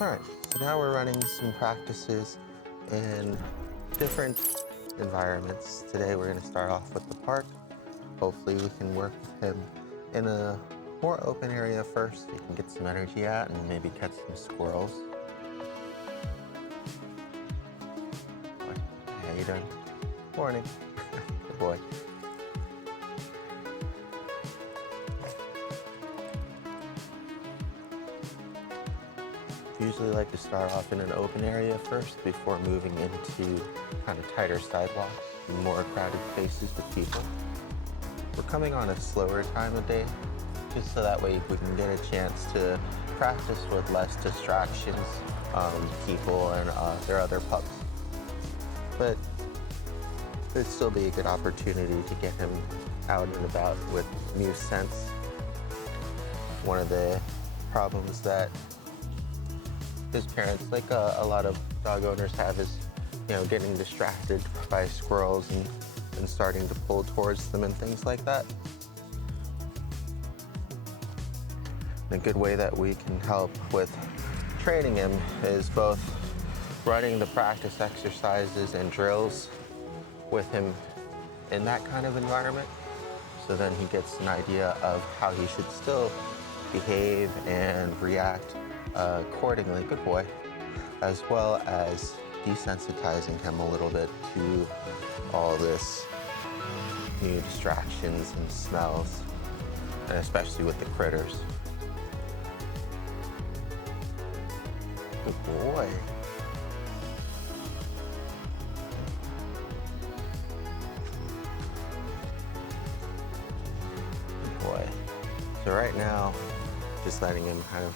All right, so now we're running some practices in different environments. Today we're going to start off with the park. Hopefully we can work with him in a more open area first so he can get some energy out and maybe catch some squirrels. How you doing? Morning. Good boy. Usually like to start off in an open area first before moving into kind of tighter sidewalks and more crowded spaces with people. We're coming on a slower time of day, just so that way we can get a chance to practice with less distractions, people and their other pups. But it'd still be a good opportunity to get him out and about with new scents. One of the problems that his parents, like a lot of dog owners have, is getting distracted by squirrels and starting to pull towards them and things like that. And a good way that we can help with training him is both running the practice exercises and drills with him in that kind of environment, so then he gets an idea of how he should still behave and react accordingly, good boy, as well as desensitizing him a little bit to all this new distractions and smells, and especially with the critters. Good boy. Good boy. So right now, just letting him kind of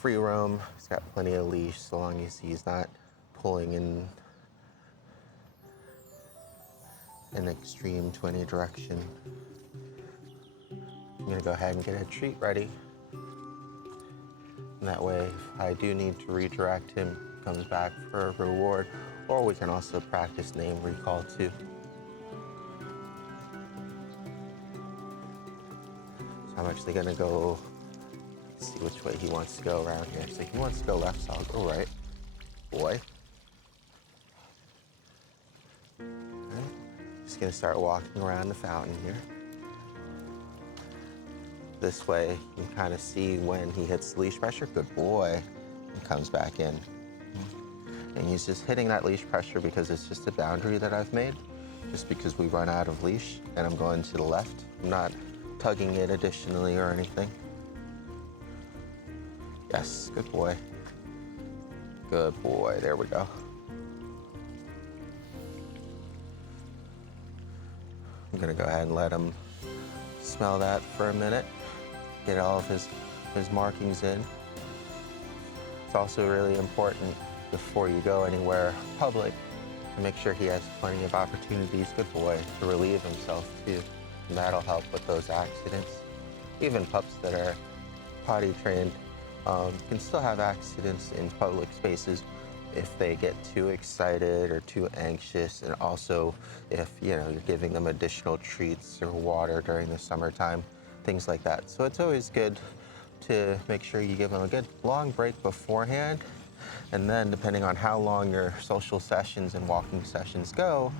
free roam. He's got plenty of leash so long as he's not pulling in an extreme to any direction. I'm gonna go ahead and get a treat ready. And that way, if I do need to redirect him, he comes back for a reward, or we can also practice name recall too. So I'm actually gonna go see which way he wants to go around here. So he wants to go left, so I'll go right. Boy. Okay. Just gonna start walking around the fountain here. This way you can kind of see when he hits leash pressure. Good boy. And comes back in. And he's just hitting that leash pressure because it's just a boundary that I've made, just because we run out of leash and I'm going to the left. I'm not tugging it additionally or anything. Yes, good boy. Good boy, there we go. I'm gonna go ahead and let him smell that for a minute, get all of his markings in. It's also really important before you go anywhere public to make sure he has plenty of opportunities, good boy, to relieve himself too. And that'll help with those accidents. Even pups that are potty trained can still have accidents in public spaces if they get too excited or too anxious, and also if you're giving them additional treats or water during the summertime, things like that. So it's always good to make sure you give them a good long break beforehand, and then depending on how long your social sessions and walking sessions go,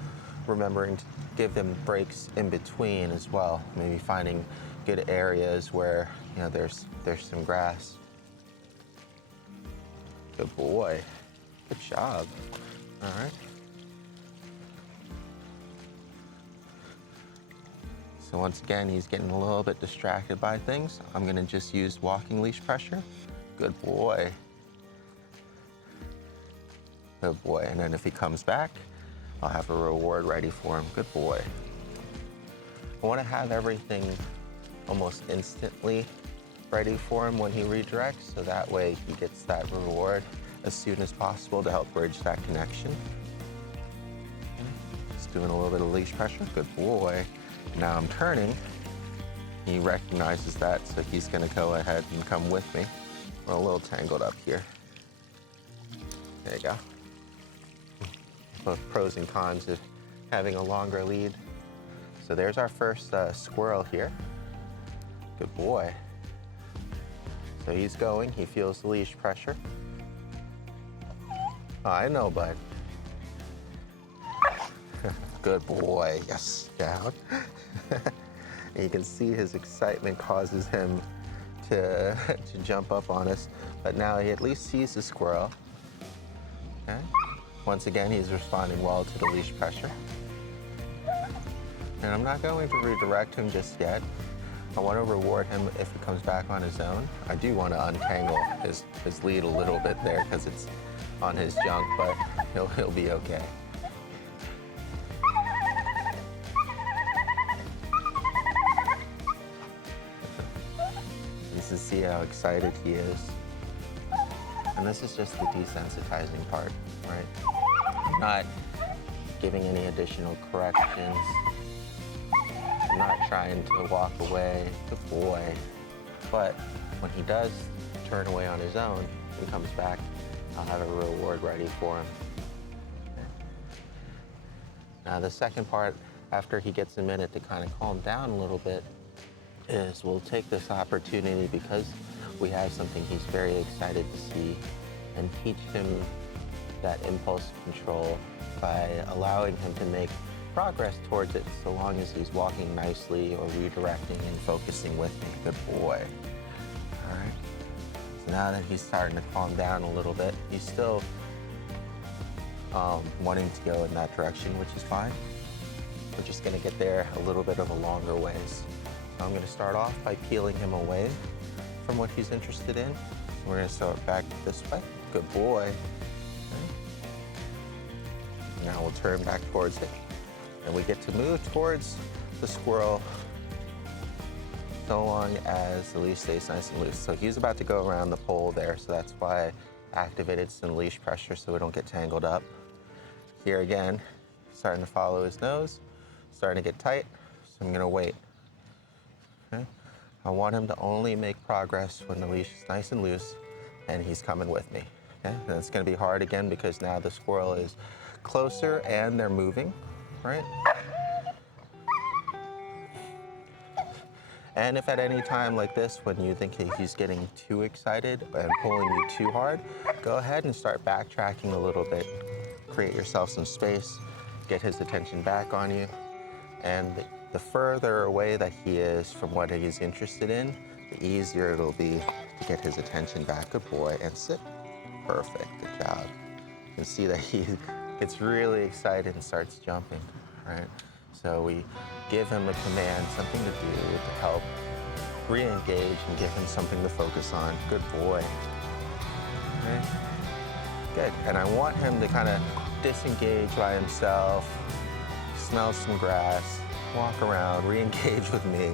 remembering to give them breaks in between as well. Maybe finding good areas where there's some grass. Good boy. Good job. All right. So once again, he's getting a little bit distracted by things. I'm gonna just use walking leash pressure. Good boy. Good boy. And then if he comes back, I'll have a reward ready for him. Good boy. I wanna have everything almost instantly ready for him when he redirects, so that way he gets that reward as soon as possible to help bridge that connection. Just doing a little bit of leash pressure. Good boy. Now I'm turning. He recognizes that, so he's gonna go ahead and come with me. We're a little tangled up here. There you go. Both pros and cons of having a longer lead. So there's our first squirrel here. Good boy. So he's going, he feels the leash pressure. Oh, I know, bud. Good boy. Yes, down. And you can see his excitement causes him to jump up on us. But now he at least sees the squirrel. Okay. Once again, he's responding well to the leash pressure. And I'm not going to redirect him just yet. I want to reward him if he comes back on his own. I do want to untangle his lead a little bit there because it's on his junk, but he'll be okay. You can see how excited he is. And this is just the desensitizing part, right? I'm not giving any additional corrections. I'm not trying to walk away. Good boy. But when he does turn away on his own and comes back, I'll have a reward ready for him. Okay. Now the second part, after he gets a minute to kind of calm down a little bit, is we'll take this opportunity, because we have something he's very excited to see, and teach him that impulse control by allowing him to make progress towards it, so long as he's walking nicely or redirecting and focusing with me. Good boy. All right. So now that he's starting to calm down a little bit, he's still wanting to go in that direction, which is fine. We're just gonna get there a little bit of a longer ways. So I'm gonna start off by peeling him away from what he's interested in. We're gonna start back this way. Good boy. Okay. Now we'll turn back towards it. And we get to move towards the squirrel so long as the leash stays nice and loose. So he's about to go around the pole there, so that's why I activated some leash pressure so we don't get tangled up. Here again, starting to follow his nose, starting to get tight, so I'm gonna wait. Okay? I want him to only make progress when the leash is nice and loose and he's coming with me. Okay? And it's gonna be hard again because now the squirrel is closer and they're moving. Right? And if at any time like this, when you think he's getting too excited and pulling you too hard, go ahead and start backtracking a little bit. Create yourself some space, get his attention back on you. And the further away that he is from what he's interested in, the easier it'll be to get his attention back. Good boy, and sit. Perfect, good job. You can see that he gets really excited and starts jumping, right? So we give him a command, something to do to help re-engage and give him something to focus on. Good boy. Okay. Good, and I want him to kind of disengage by himself, smell some grass, walk around, re-engage with me.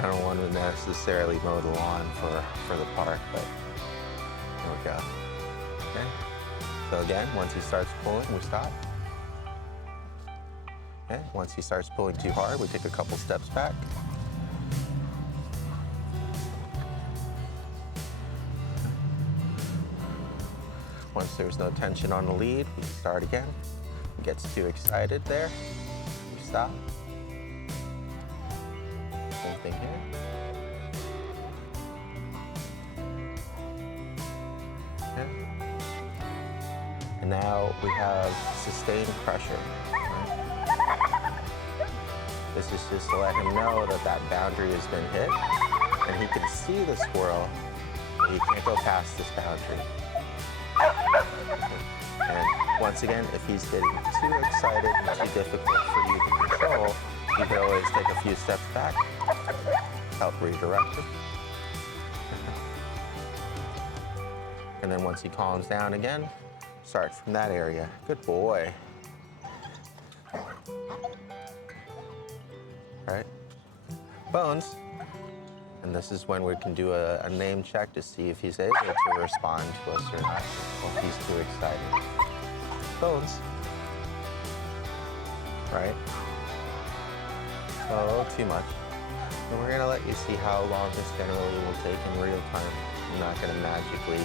I don't want to necessarily mow the lawn for the park, but there we go. Okay. So again, once he starts pulling, we stop. Okay. Once he starts pulling too hard, we take a couple steps back. Once there's no tension on the lead, we start again. He gets too excited there, we stop. Same thing here. Okay. And now we have sustained pressure. Right? This is just to let him know that that boundary has been hit, and he can see the squirrel. He can't go past this boundary. And once again, if he's getting too excited and too difficult for you to control, you can always take a few steps back, help redirect him. And then once he calms down again, start from that area. Good boy. Right? Bones. And this is when we can do a name check to see if he's able to respond to us or not, or if he's too excited. Bones. Right? Oh, too much. And we're gonna let you see how long this generally will take in real time. I'm not gonna magically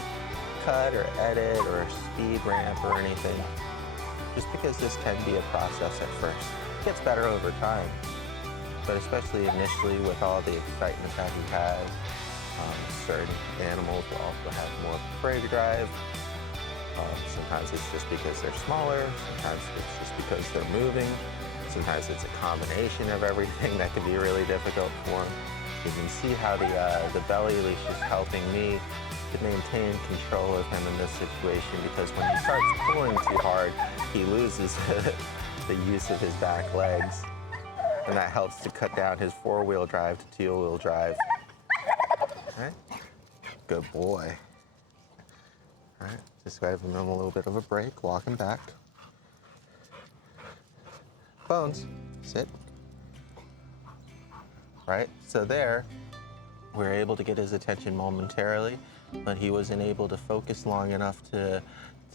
cut or edit or speed ramp or anything, just because this can be a process at first. It gets better over time. But especially initially with all the excitement that he has, certain animals will also have more prey drive, Sometimes it's just because they're smaller, sometimes it's just because they're moving, sometimes it's a combination of everything that can be really difficult for them. You can see how the belly leash is helping me to maintain control of him in this situation, because when he starts pulling too hard, he loses the use of his back legs, and that helps to cut down his four-wheel drive to two-wheel drive. All right, good boy. All right, just give him a little bit of a break, walk him back. Bones, sit. Right, so there, we were able to get his attention momentarily, but he wasn't able to focus long enough to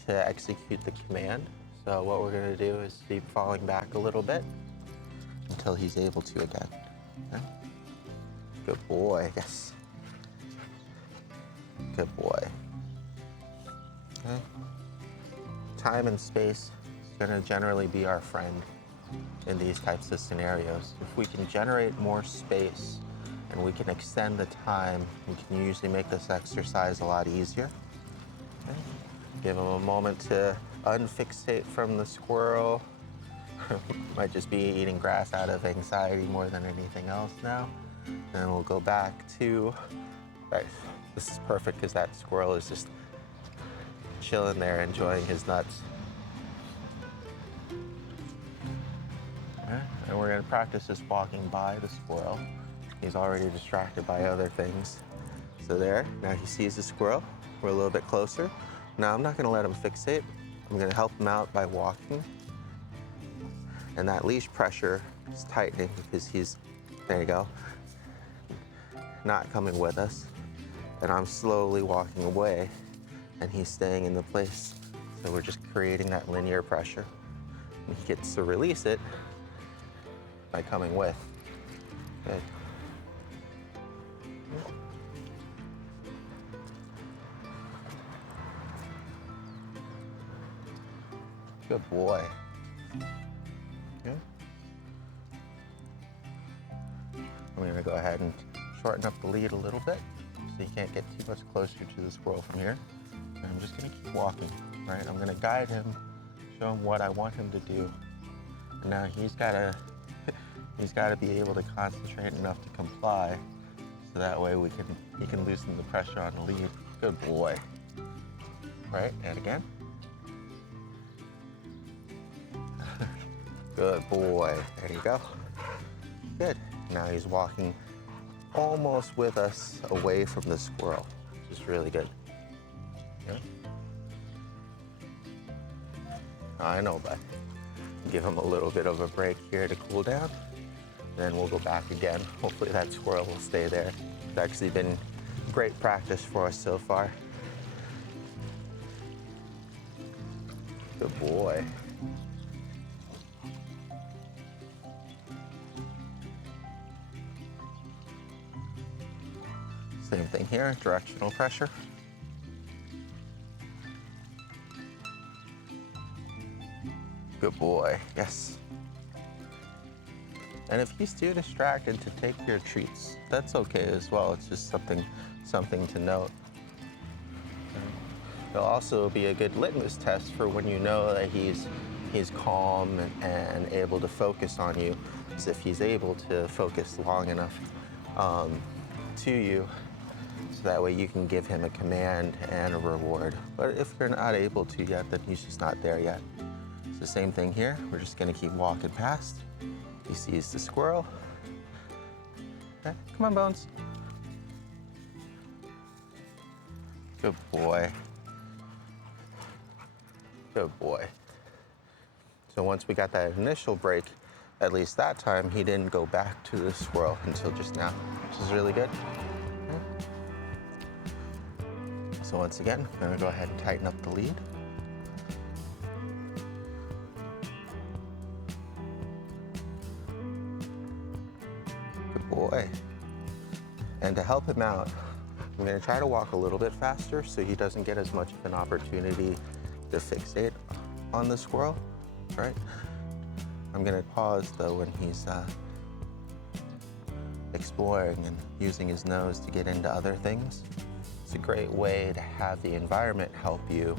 execute the command. So what we're gonna do is keep falling back a little bit until he's able to again. Okay? Good boy, yes. Good boy. Okay. Time and space is gonna generally be our friend in these types of scenarios. If we can generate more space and we can extend the time, we can usually make this exercise a lot easier. Okay. Give him a moment to unfixate from the squirrel. Might just be eating grass out of anxiety more than anything else now. Then we'll go back to, right, this is perfect because that squirrel is just chilling there, enjoying his nuts. Okay. And we're gonna practice just walking by the squirrel. He's already distracted by other things. So there, now he sees the squirrel. We're a little bit closer. Now I'm not gonna let him fixate. I'm gonna help him out by walking. And that leash pressure is tightening because he's, there you go, not coming with us. And I'm slowly walking away and he's staying in the place. So we're just creating that linear pressure. And he gets to release it by coming with. Good. Good boy. Okay. I'm gonna go ahead and shorten up the lead a little bit so you can't get too much closer to the squirrel from here. And I'm just gonna keep walking, right? I'm gonna guide him, show him what I want him to do. And now he's gotta be able to concentrate enough to comply, so that way he can loosen the pressure on the lead. Good boy. Right, and again. Good boy, there you go. Good, now he's walking almost with us away from the squirrel, which is really good. Okay. I know, but give him a little bit of a break here to cool down. Then we'll go back again. Hopefully that squirrel will stay there. It's actually been great practice for us so far. Good boy. Same thing here, directional pressure. Good boy, yes. And if he's too distracted to take your treats, that's okay as well. It's just something to note. It'll also be a good litmus test for when you know that he's calm and able to focus on you, is if he's able to focus long enough to you, so that way you can give him a command and a reward. But if you're not able to yet, then he's just not there yet. It's the same thing here. We're just gonna keep walking past. He sees the squirrel. Okay, come on, Bones. Good boy. Good boy. So once we got that initial break, at least that time, he didn't go back to the squirrel until just now, which is really good. Okay. So once again, I'm gonna go ahead and tighten up the lead. Boy. And to help him out, I'm gonna try to walk a little bit faster so he doesn't get as much of an opportunity to fixate on the squirrel, right? I'm gonna pause though when he's exploring and using his nose to get into other things. It's a great way to have the environment help you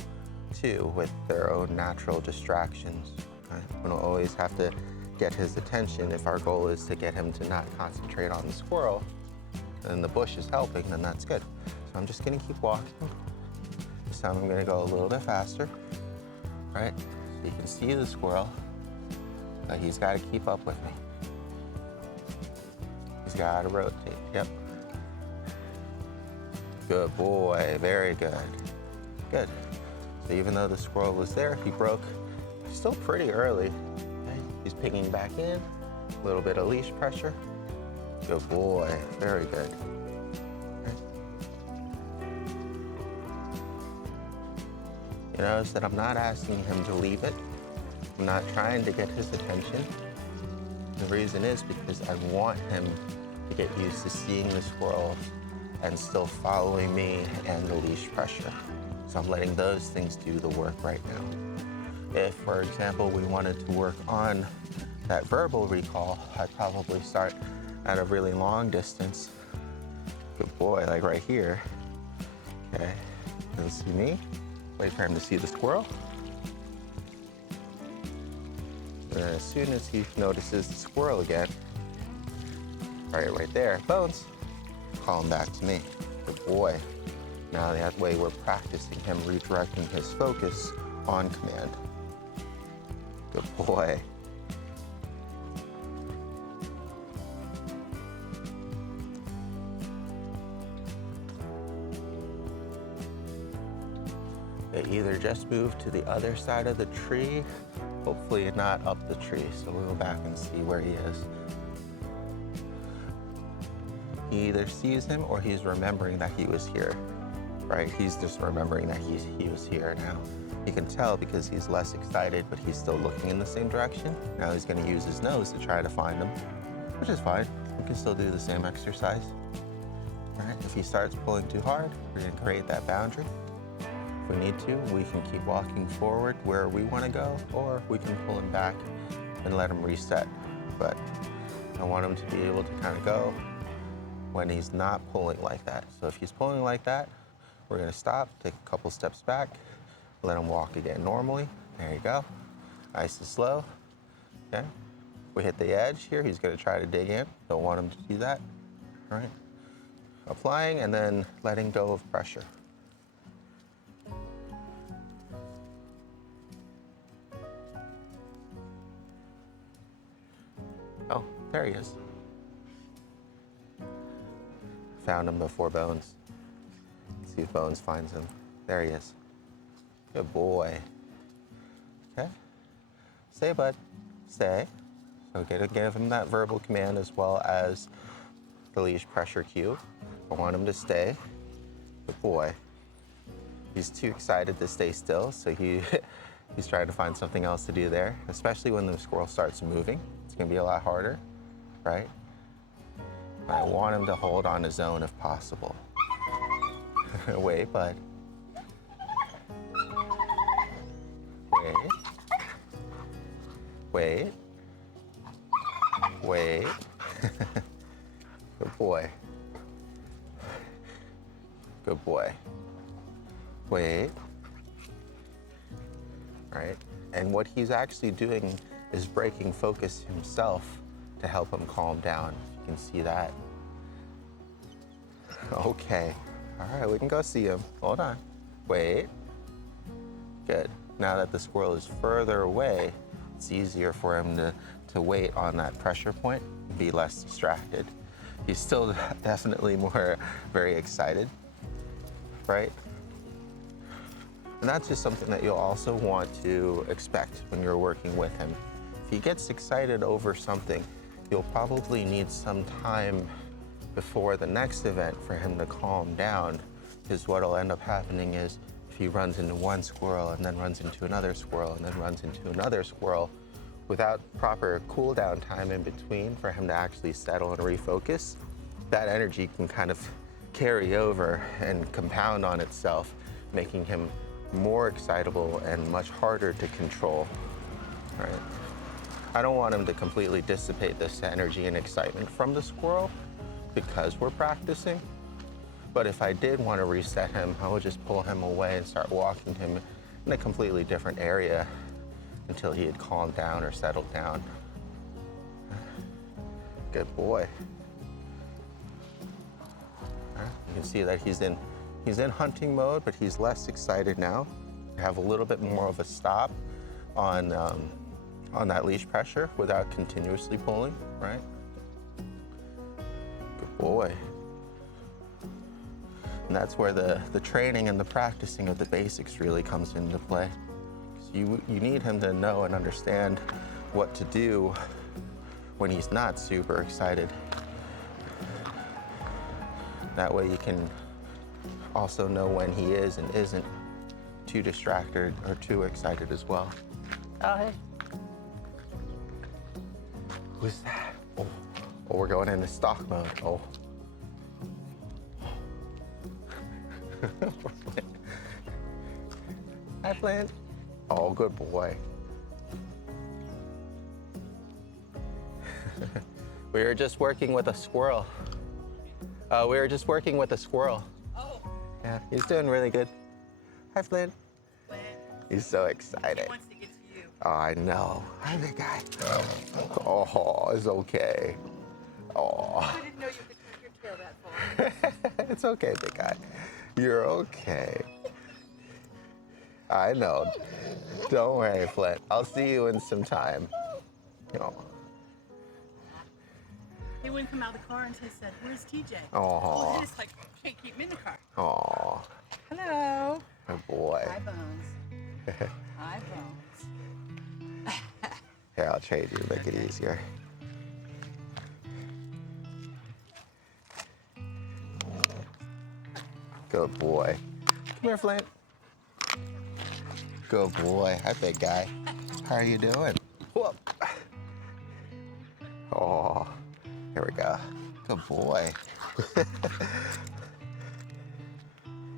too with their own natural distractions. Right? We don't always have to get his attention. If our goal is to get him to not concentrate on the squirrel, and the bush is helping, then that's good. So I'm just gonna keep walking. This time I'm gonna go a little bit faster, right? So you can see the squirrel, but he's gotta keep up with me. He's gotta rotate, yep. Good boy, very good. Good. So even though the squirrel was there, he broke still pretty early. Okay? He's picking back in, a little bit of leash pressure. Good boy, very good. Okay. You notice that I'm not asking him to leave it. I'm not trying to get his attention. The reason is because I want him to get used to seeing the squirrel and still following me and the leash pressure. So I'm letting those things do the work right now. If, for example, we wanted to work on that verbal recall, I'd probably start at a really long distance. Good boy, like right here. Okay, doesn't see me. Wait for him to see the squirrel. And as soon as he notices the squirrel again, right there, Bones, call him back to me. Good boy. Now that way we're practicing him redirecting his focus on command. Good boy. They either just move to the other side of the tree, hopefully not up the tree, so we'll go back and see where he is. He either sees him or he's remembering that he was here, right? He's just remembering that he was here now. You can tell because he's less excited, but he's still looking in the same direction. Now he's gonna use his nose to try to find him, which is fine. We can still do the same exercise. All right, if he starts pulling too hard, we're gonna create that boundary. If we need to, we can keep walking forward where we wanna go, or we can pull him back and let him reset. But I want him to be able to kind of go when he's not pulling like that. So if he's pulling like that, we're gonna stop, take a couple steps back, let him walk again normally. There you go. Nice and slow. Okay. We hit the edge here, he's gonna try to dig in. Don't want him to do that. All right. Applying and then letting go of pressure. Oh, there he is. Found him before Bones. Let's see if Bones finds him. There he is. Good boy. Okay. Stay, bud. Stay. So give him that verbal command as well as the leash pressure cue. I want him to stay. Good boy. He's too excited to stay still, so he's trying to find something else to do there, especially when the squirrel starts moving. It's gonna be a lot harder, right? I want him to hold on his own if possible. Wait, bud. Wait. Wait. Wait. Good boy. Good boy. Wait. Right? And what he's actually doing is breaking focus himself to help him calm down. You can see that. Okay. All right, we can go see him. Hold on. Wait. Good. Now that the squirrel is further away, it's easier for him to wait on that pressure point and be less distracted. He's still definitely very excited, right? And that's just something that you'll also want to expect when you're working with him. If he gets excited over something, you'll probably need some time before the next event for him to calm down, because what'll end up happening is if he runs into one squirrel and then runs into another squirrel and then runs into another squirrel, without proper cool down time in between for him to actually settle and refocus, that energy can kind of carry over and compound on itself, making him more excitable and much harder to control, right? I don't want him to completely dissipate this energy and excitement from the squirrel because we're practicing. But if I did want to reset him, I would just pull him away and start walking him in a completely different area until he had calmed down or settled down. Good boy. You can see that he's in hunting mode, but he's less excited now. Have a little bit more of a stop on that leash pressure without continuously pulling, right? Good boy. And that's where the training and the practicing of the basics really comes into play. You need him to know and understand what to do when he's not super excited. That way you can also know when he is and isn't too distracted or too excited as well. Oh, hey. Who's that? Oh, we're going into stalk mode. Oh. Hi, Flint. Oh, good boy. We were just working with a squirrel. Oh. Yeah, he's doing really good. Hi, Flint. Flint. He's so excited. He wants to get to you. Oh, I know. Hi, big guy. Oh, it's okay. Oh. I didn't know you could turn your tail that far. It's okay, big guy. You're okay. I know. Don't worry, Flint. I'll see you in some time. Oh. He wouldn't come out of the car until he said, "Where's TJ?" Oh. Well, then it's like, can't keep him in the car. Oh. Hello. Good boy. Hi, Bones. Hi, Bones. Here, I'll trade you, make it easier. Good boy. Come here, Flint. Good boy. Hi, big guy. How are you doing? Whoop. Oh, here we go. Good boy.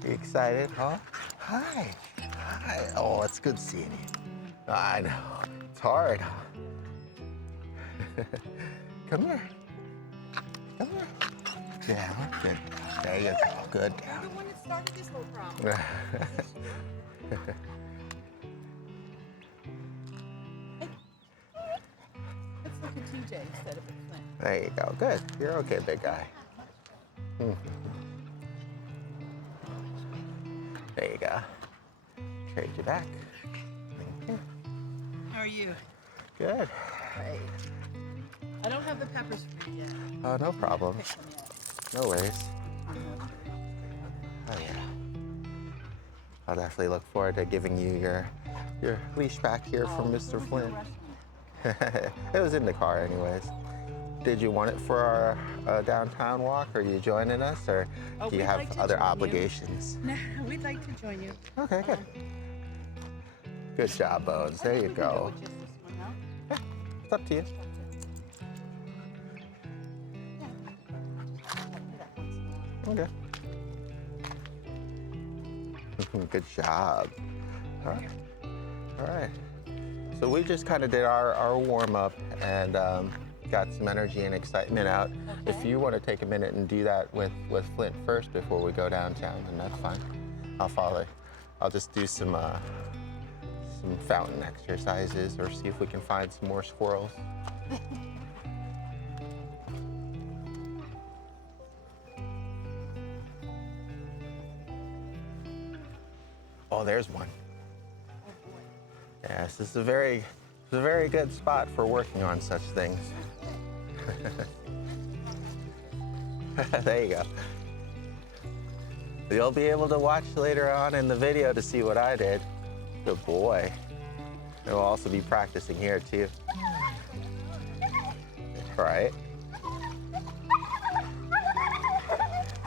You excited, huh? Hi. Hi. Oh, it's good seeing you. I know. It's hard, huh? Come here. Come here. Yeah, good. There you go. Good. You're the one that started this whole problem. Let's look at TJ instead of at Flint. There you go. Good. You're okay, big guy. There you go. Trade you back. Thank you. How are you? Good. Great. I don't have the peppers for you yet. Oh, no problem. Pick them yet. No worries. Uh-huh. Oh, yeah. I'll definitely look forward to giving you your leash back here from Mr. Flint. It was in the car anyways. Did you want it for our downtown walk? Are you joining us, or do you have other obligations? No, we'd like to join you. Okay, good. Good job, Bones. There you go. Just this one, huh? It's up to you. Okay. Good job. All right. All right. So we just kind of did our warm up and got some energy and excitement out. Okay. If you want to take a minute and do that with Flint first before we go downtown, then that's fine. I'll follow. I'll just do some fountain exercises or see if we can find some more squirrels. Oh, there's one. Yes, this is a very good spot for working on such things. There you go. You'll be able to watch later on in the video to see what I did. Good boy. And we'll also be practicing here too. Right?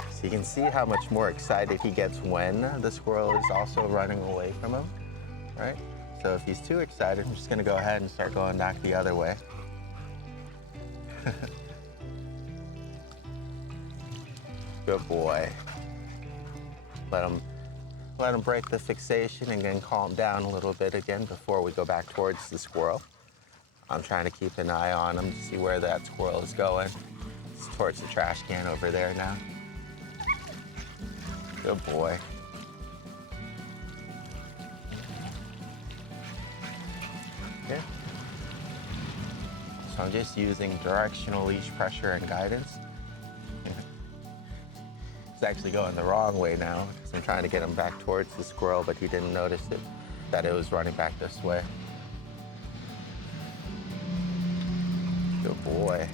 So you can see how much more excited he gets when the squirrel is also running away from him, right? So if he's too excited, I'm just gonna go ahead and start going back the other way. Good boy. Let him break the fixation and then calm down a little bit again before we go back towards the squirrel. I'm trying to keep an eye on him to see where that squirrel is going. It's towards the trash can over there now. Good boy. Yeah. So I'm just using directional leash pressure and guidance. He's actually going the wrong way now because I'm trying to get him back towards the squirrel, but he didn't notice it, that it was running back this way. Good boy.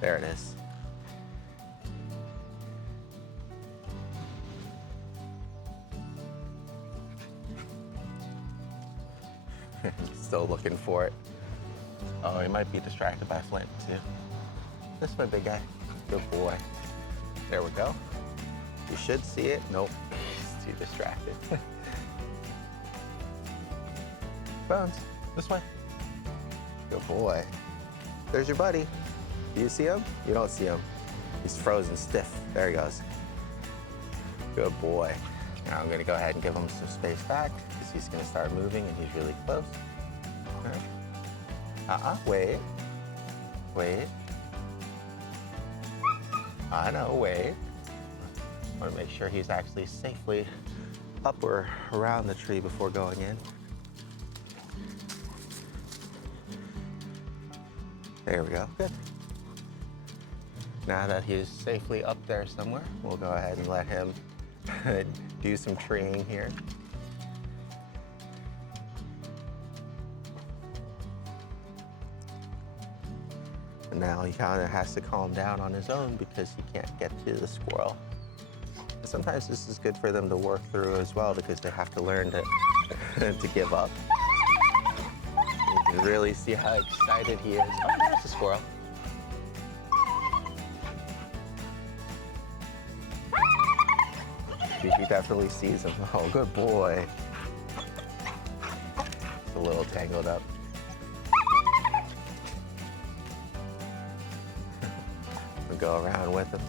There it is. Still looking for it. Oh, he might be distracted by Flint too. This is my big guy. Good boy. There we go. You should see it. Nope, he's too distracted. Bones, this way. Good boy. There's your buddy. Do you see him? You don't see him. He's frozen stiff. There he goes. Good boy. Now I'm gonna go ahead and give him some space back because he's gonna start moving and he's really close. Wait. Wait. I know, wait. I want to make sure he's actually safely up or around the tree before going in. There we go, good. Now that he's safely up there somewhere, we'll go ahead and let him do some treeing here. And now he kind of has to calm down on his own because he can't get to the squirrel. And sometimes this is good for them to work through as well because they have to learn to, to give up. You can really see how excited he is. Oh, there's the squirrel. He definitely sees him. Oh, good boy. It's a little tangled up. We'll go around with him.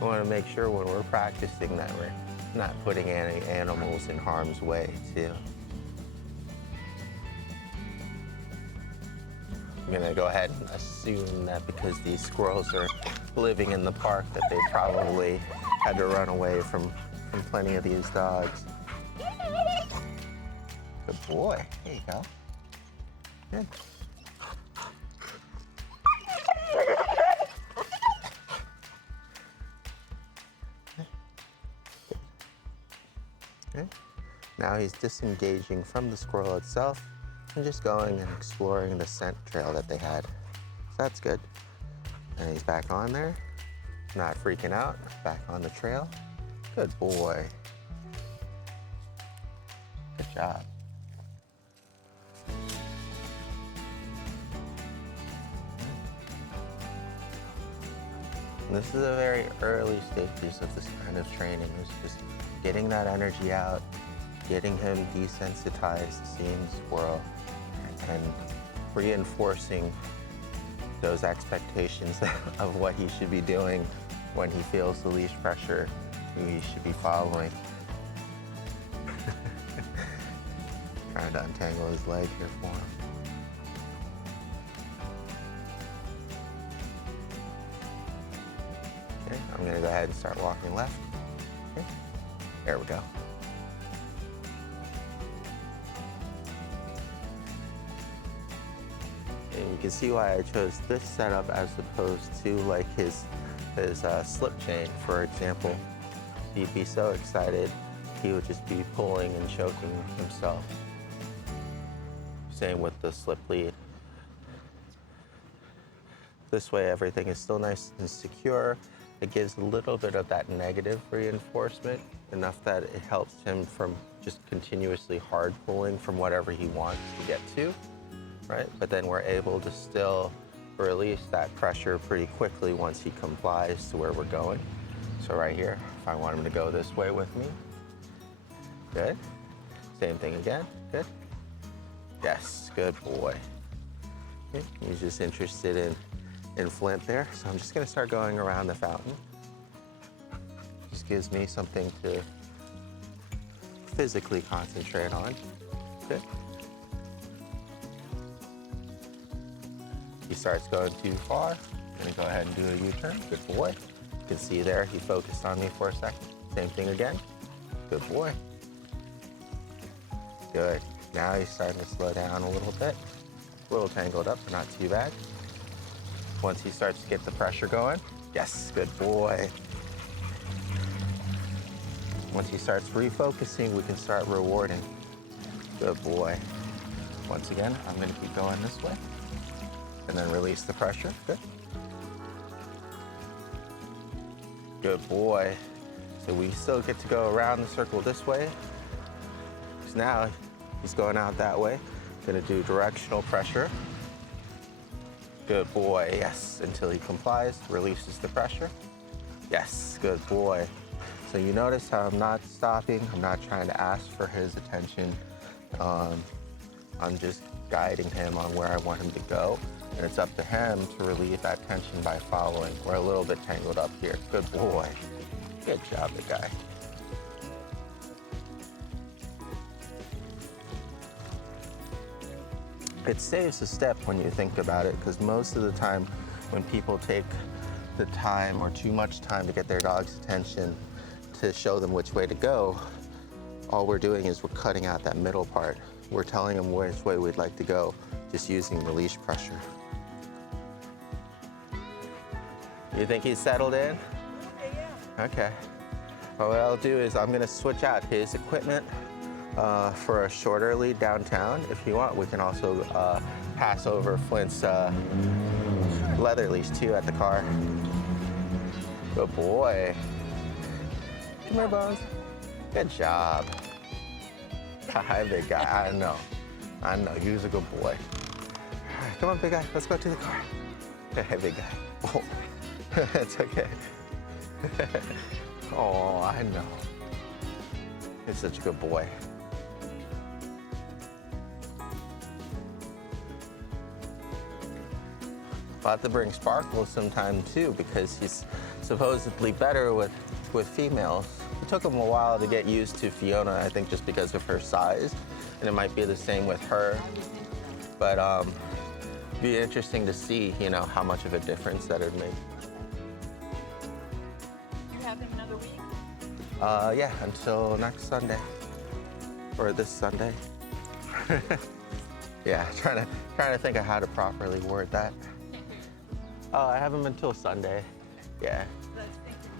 We want to make sure when we're practicing that we're not putting any animals in harm's way, too. I'm gonna go ahead and assume that because these squirrels are living in the park that they probably had to run away from plenty of these dogs. Good boy, there you go. Good. Okay. Now he's disengaging from the squirrel itself and just going and exploring the scent trail that they had. So that's good. And he's back on there, not freaking out, back on the trail. Good boy. Good job. And this is the very early stages of this kind of training. It's just getting that energy out, getting him desensitized to seeing the squirrel, and reinforcing those expectations of what he should be doing when he feels the leash pressure, who he should be following. Trying to untangle his leg here for him. Okay, I'm gonna go ahead and start walking left. Okay, there we go. And you can see why I chose this setup as opposed to like his slip chain, for example. He'd be so excited, he would just be pulling and choking himself. Same with the slip lead. This way everything is still nice and secure. It gives a little bit of that negative reinforcement, enough that it helps him from just continuously hard pulling from whatever he wants to get to. Right? But then we're able to still release that pressure pretty quickly once he complies to where we're going. So right here, if I want him to go this way with me, good. Same thing again, good. Yes, good boy. Okay. He's just interested in Flint there, so I'm just gonna start going around the fountain. Just gives me something to physically concentrate on. Good. He starts going too far, I'm gonna go ahead and do a U-turn. Good boy. You can see there, he focused on me for a second. Same thing again. Good boy. Good. Now he's starting to slow down a little bit. A little tangled up, but not too bad. Once he starts to get the pressure going, yes, good boy. Once he starts refocusing, we can start rewarding. Good boy. Once again, I'm gonna keep going this way and then release the pressure. Good. Good boy. So we still get to go around the circle this way. So now he's going out that way. Gonna do directional pressure. Good boy, yes, until he complies, releases the pressure. Yes, good boy. So you notice how I'm not stopping, I'm not trying to ask for his attention. I'm just guiding him on where I want him to go. And it's up to him to relieve that tension by following. We're a little bit tangled up here. Good boy. Good job, big guy. It saves a step when you think about it, because most of the time when people take the time or too much time to get their dog's attention to show them which way to go, all we're doing is we're cutting out that middle part. We're telling them which way we'd like to go, just using the leash pressure. You think he's settled in? Okay, yeah. Okay. Well, what I'll do is I'm gonna switch out his equipment for a shorter lead downtown. If you want, we can also pass over Flint's leather leash too at the car. Good boy. Come here, Bones. Good job. Hi, big guy. I know. I know. He was a good boy. All right, come on, big guy. Let's go to the car. Hey, big guy. Oh, it's okay. Oh, I know. He's such a good boy. We'll have to bring Sparkle sometime too, because he's supposedly better with females. It took him a while to get used to Fiona, I think just because of her size, and it might be the same with her. But it'd be interesting to see, you know, how much of a difference that would make. You have him another week? Yeah, until next Sunday, or this Sunday. Yeah, trying to think of how to properly word that. Oh, I have him until Sunday. Yeah. I was thinking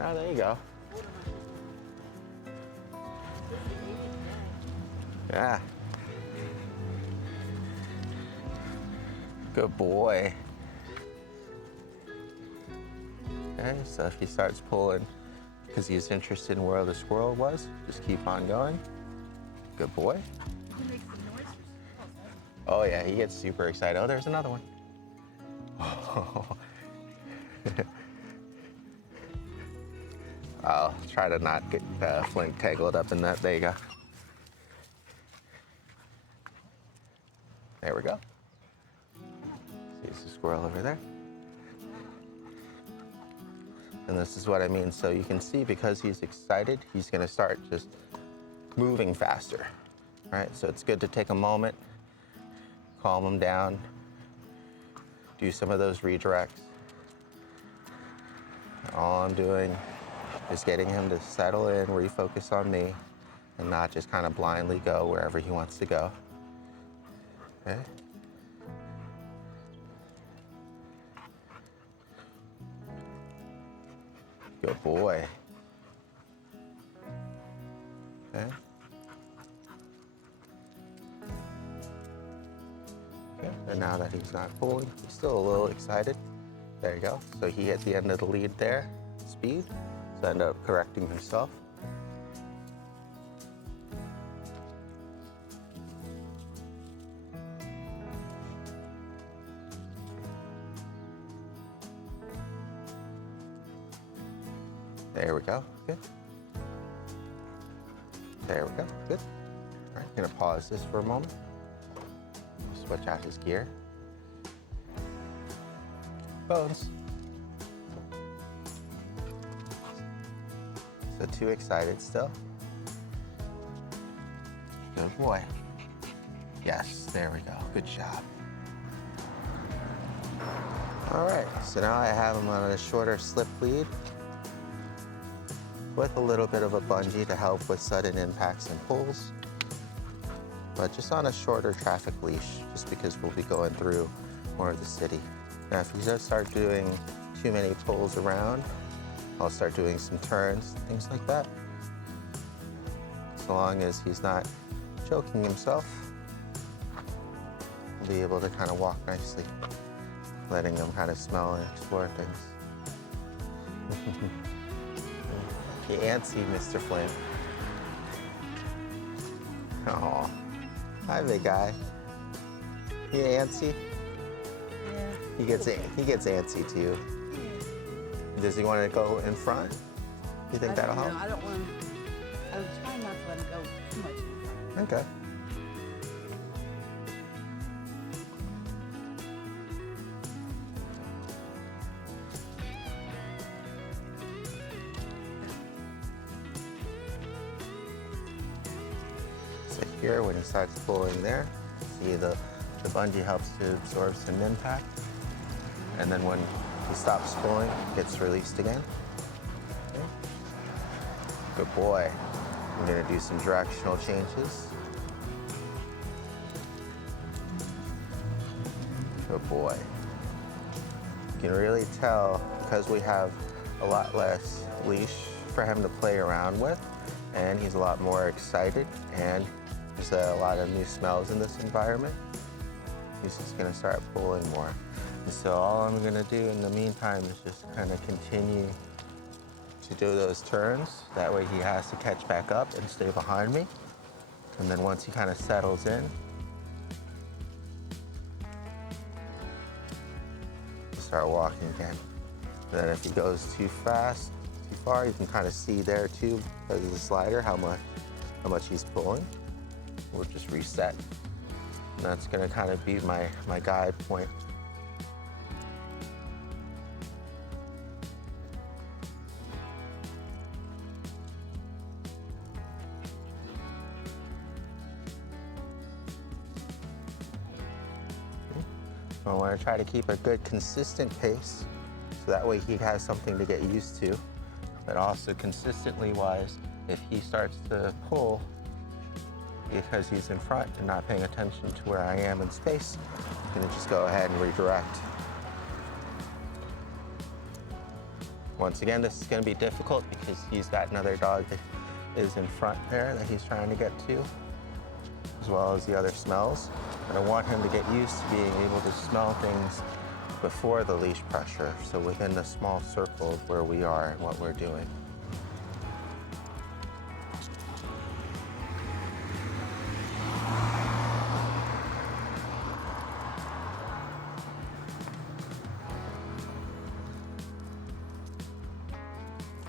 Oh, there you go. Yeah. Good boy. Okay, so if he starts pulling because he's interested in where the squirrel was, just keep on going. Good boy. he makes some noise for squirrels, doesn't he? Oh yeah, he gets super excited. Oh, there's another one. I'll try to not get Flint tangled up in that. There you go. There we go. See, there's a squirrel over there. And this is what I mean. So you can see, because he's excited, he's gonna start just moving faster. All right, so it's good to take a moment, calm him down, do some of those redirects. All I'm doing is getting him to settle in, refocus on me, and not just kind of blindly go wherever he wants to go. Okay? Good boy. Okay. Okay. And now that he's not pulling, he's still a little excited. There you go. So he hit the end of the lead there, speed. So end up correcting himself. There we go. Good. There we go. Good. All right, gonna pause this for a moment. Switch out his gear. Bones. So too excited still. Good boy. Yes, there we go. Good job. All right, so now I have him on a shorter slip lead. with a little bit of a bungee to help with sudden impacts and pulls, but just on a shorter traffic leash, just because we'll be going through more of the city. Now, if he does start doing too many pulls around, I'll start doing some turns, things like that. As long as he's not choking himself, we'll be able to kind of walk nicely, letting him kind of smell and explore things. You antsy, Mr. Flint. Oh, hi, big guy. You antsy? Yeah. He gets antsy too. Does he want to go in front? You think that'll help? No, I don't want him. I'm trying not to let him go too much in front. Okay. So here, when he starts pulling there, see the bungee helps to absorb some impact. And then when he stops pulling, it gets released again. Okay. Good boy. I'm gonna do some directional changes. Good boy. You can really tell, because we have a lot less leash for him to play around with, and he's a lot more excited, and there's a lot of new smells in this environment. He's just gonna start pulling more. And so all I'm gonna do in the meantime is just kind of continue to do those turns. That way he has to catch back up and stay behind me. And then once he kind of settles in, start walking again. And then if he goes too fast, too far, you can kind of see there too, because of the slider, how much he's pulling. We'll just reset. And that's gonna kind of be my guide point. I want to try to keep a good consistent pace, so that way he has something to get used to. But also consistently wise, if he starts to pull because he's in front and not paying attention to where I am in space, I'm gonna just go ahead and redirect. Once again, this is gonna be difficult because he's got another dog that is in front there that he's trying to get to, as well as the other smells. And I want him to get used to being able to smell things before the leash pressure, so within the small circle of where we are and what we're doing.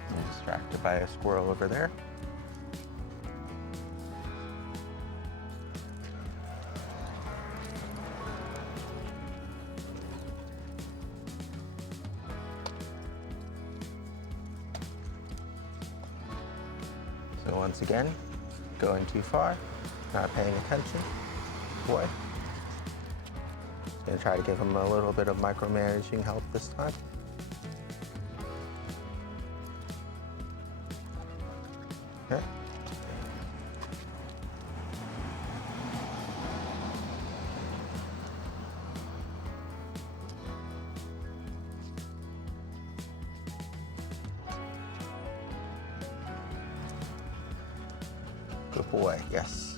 I'm distracted by a squirrel over there. So once again, going too far, not paying attention, boy. Gonna try to give him a little bit of micromanaging help this time. Okay. Good boy, yes.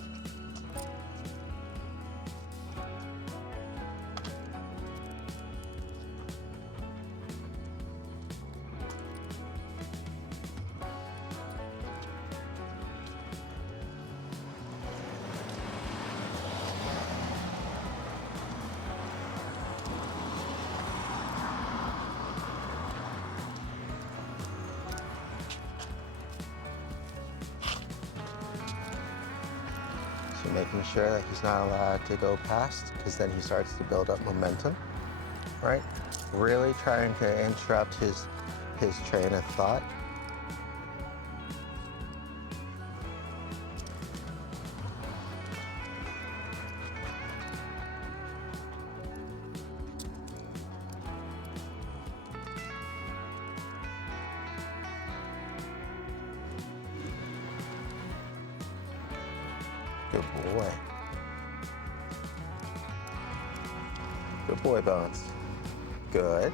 So making sure that he's not allowed to go past, because then he starts to build up momentum, right? Really trying to interrupt his train of thought. Good boy. Good boy, Bones. Good.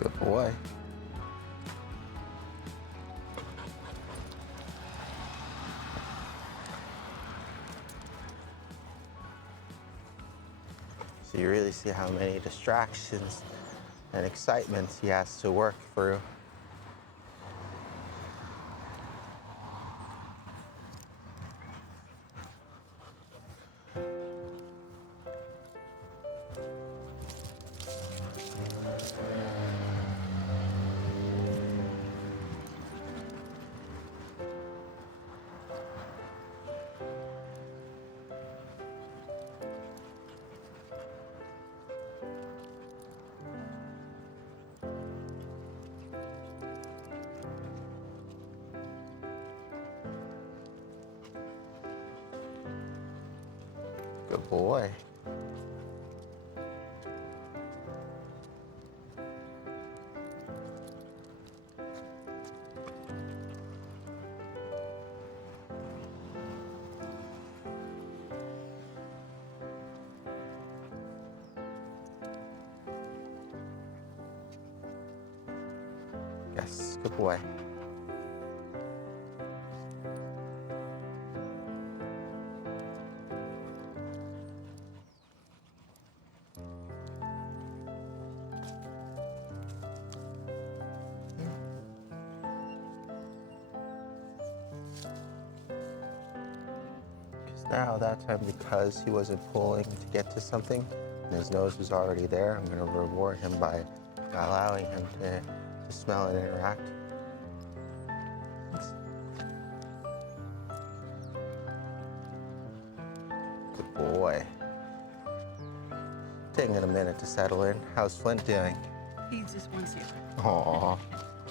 Good boy. So you really see how many distractions and excitements he has to work through. Good boy. Yes, good boy. Now that time, because he wasn't pulling to get to something and his nose was already there, I'm going to reward him by allowing him to smell and interact. Good boy. Taking a minute to settle in. How's Flint doing? He just wants you. Aw.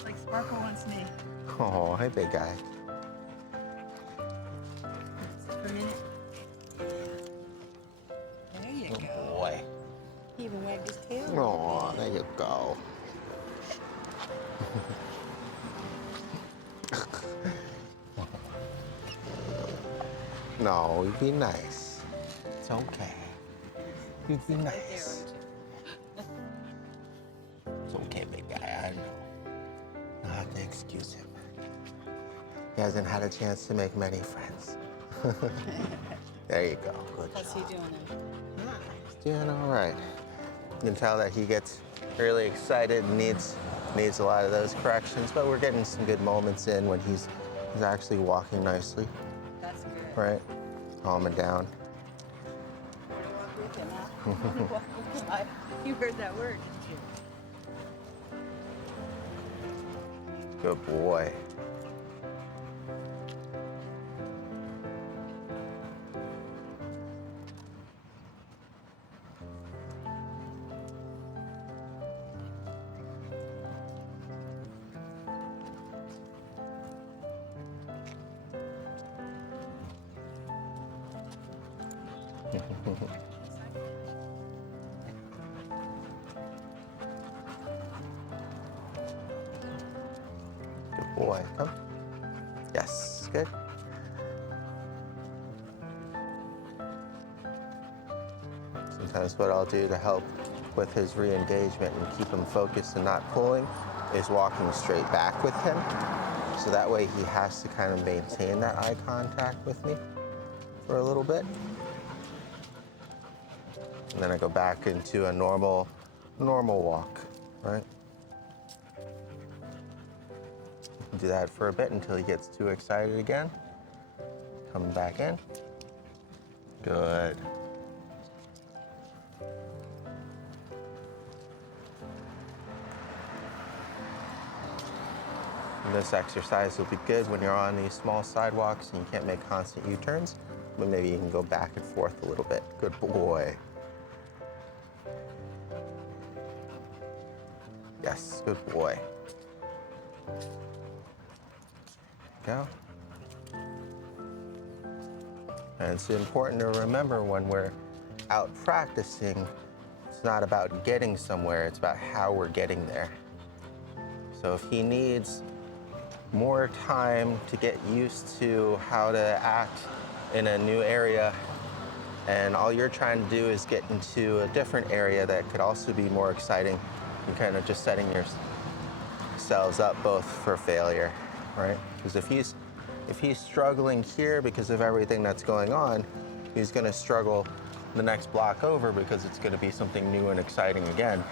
Like Sparkle wants me. Aw, hey, big guy. Sit for a minute. There you Good go. boy. He even wagged his tail. Aw, there you go. No, you'd be nice. It's okay. You'd be Right there, nice. aren't It's okay, big guy, I know. I have to excuse him. He hasn't had a chance to make many friends. There you go, good How's he job. doing then? He's doing all right. You can tell that he gets really excited and needs a lot of those corrections, but we're getting some good moments in when he's actually walking nicely, That's good. right? Calming down. You want to walk with him, huh? You want to walk with him? You heard that word, didn't you? Good boy. Good boy. Come. Yes, good. Sometimes what I'll do to help with his re-engagement and keep him focused and not pulling is walking straight back with him. So that way he has to kind of maintain that eye contact with me for a little bit. And then I go back into a normal walk, right? Do that for a bit until he gets too excited again. Come back in. Good. This exercise will be good when you're on these small sidewalks and you can't make constant U-turns, but maybe you can go back and forth a little bit. Good boy. Yes, good boy. Go. And it's important to remember when we're out practicing, it's not about getting somewhere, it's about how we're getting there. So if he needs more time to get used to how to act in a new area, and all you're trying to do is get into a different area that could also be more exciting, you're kind of just setting yourselves up both for failure, right? Because if he's struggling here because of everything that's going on, he's going to struggle the next block over because it's going to be something new and exciting again.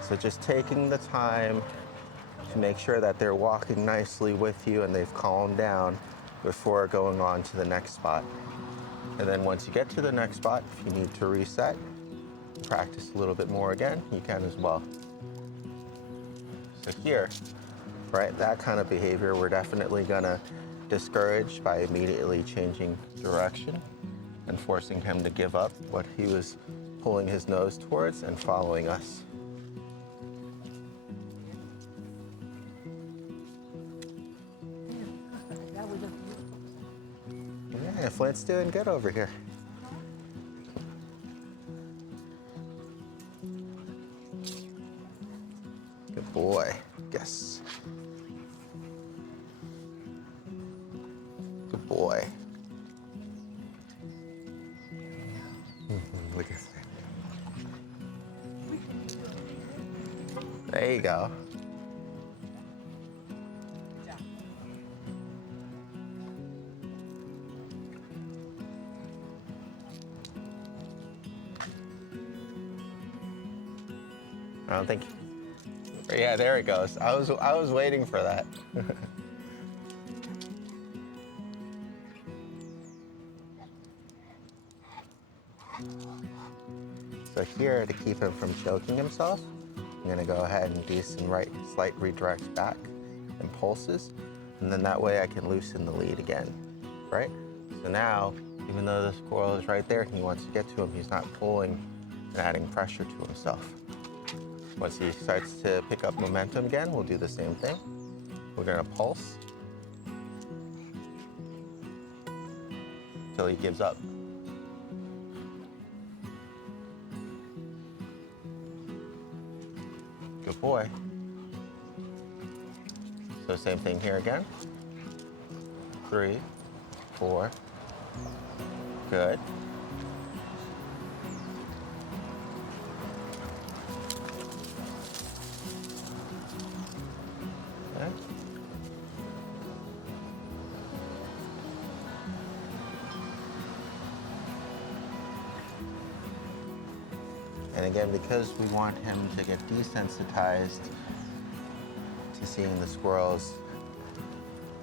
So just taking the time to make sure that they're walking nicely with you and they've calmed down before going on to the next spot. And then once you get to the next spot, if you need to reset, practice a little bit more again, you can as well. So here, right, that kind of behavior we're definitely gonna discourage by immediately changing direction and forcing him to give up what he was pulling his nose towards and following us. Yeah, Flint's doing good over here. Good boy. Yes. Good boy. Look at that. There you go. I don't think. Yeah, there it goes. I was waiting for that. So here, to keep him from choking himself, I'm gonna go ahead and do some slight redirects back and pulses, and then that way I can loosen the lead again, right? So now, even though the squirrel is right there, he wants to get to him, he's not pulling and adding pressure to himself. Once he starts to pick up momentum again, we'll do the same thing. We're gonna pulse until he gives up. Good boy. So same thing here again. 3, 4. Good. Okay. And again, because we want him to get desensitized to seeing the squirrels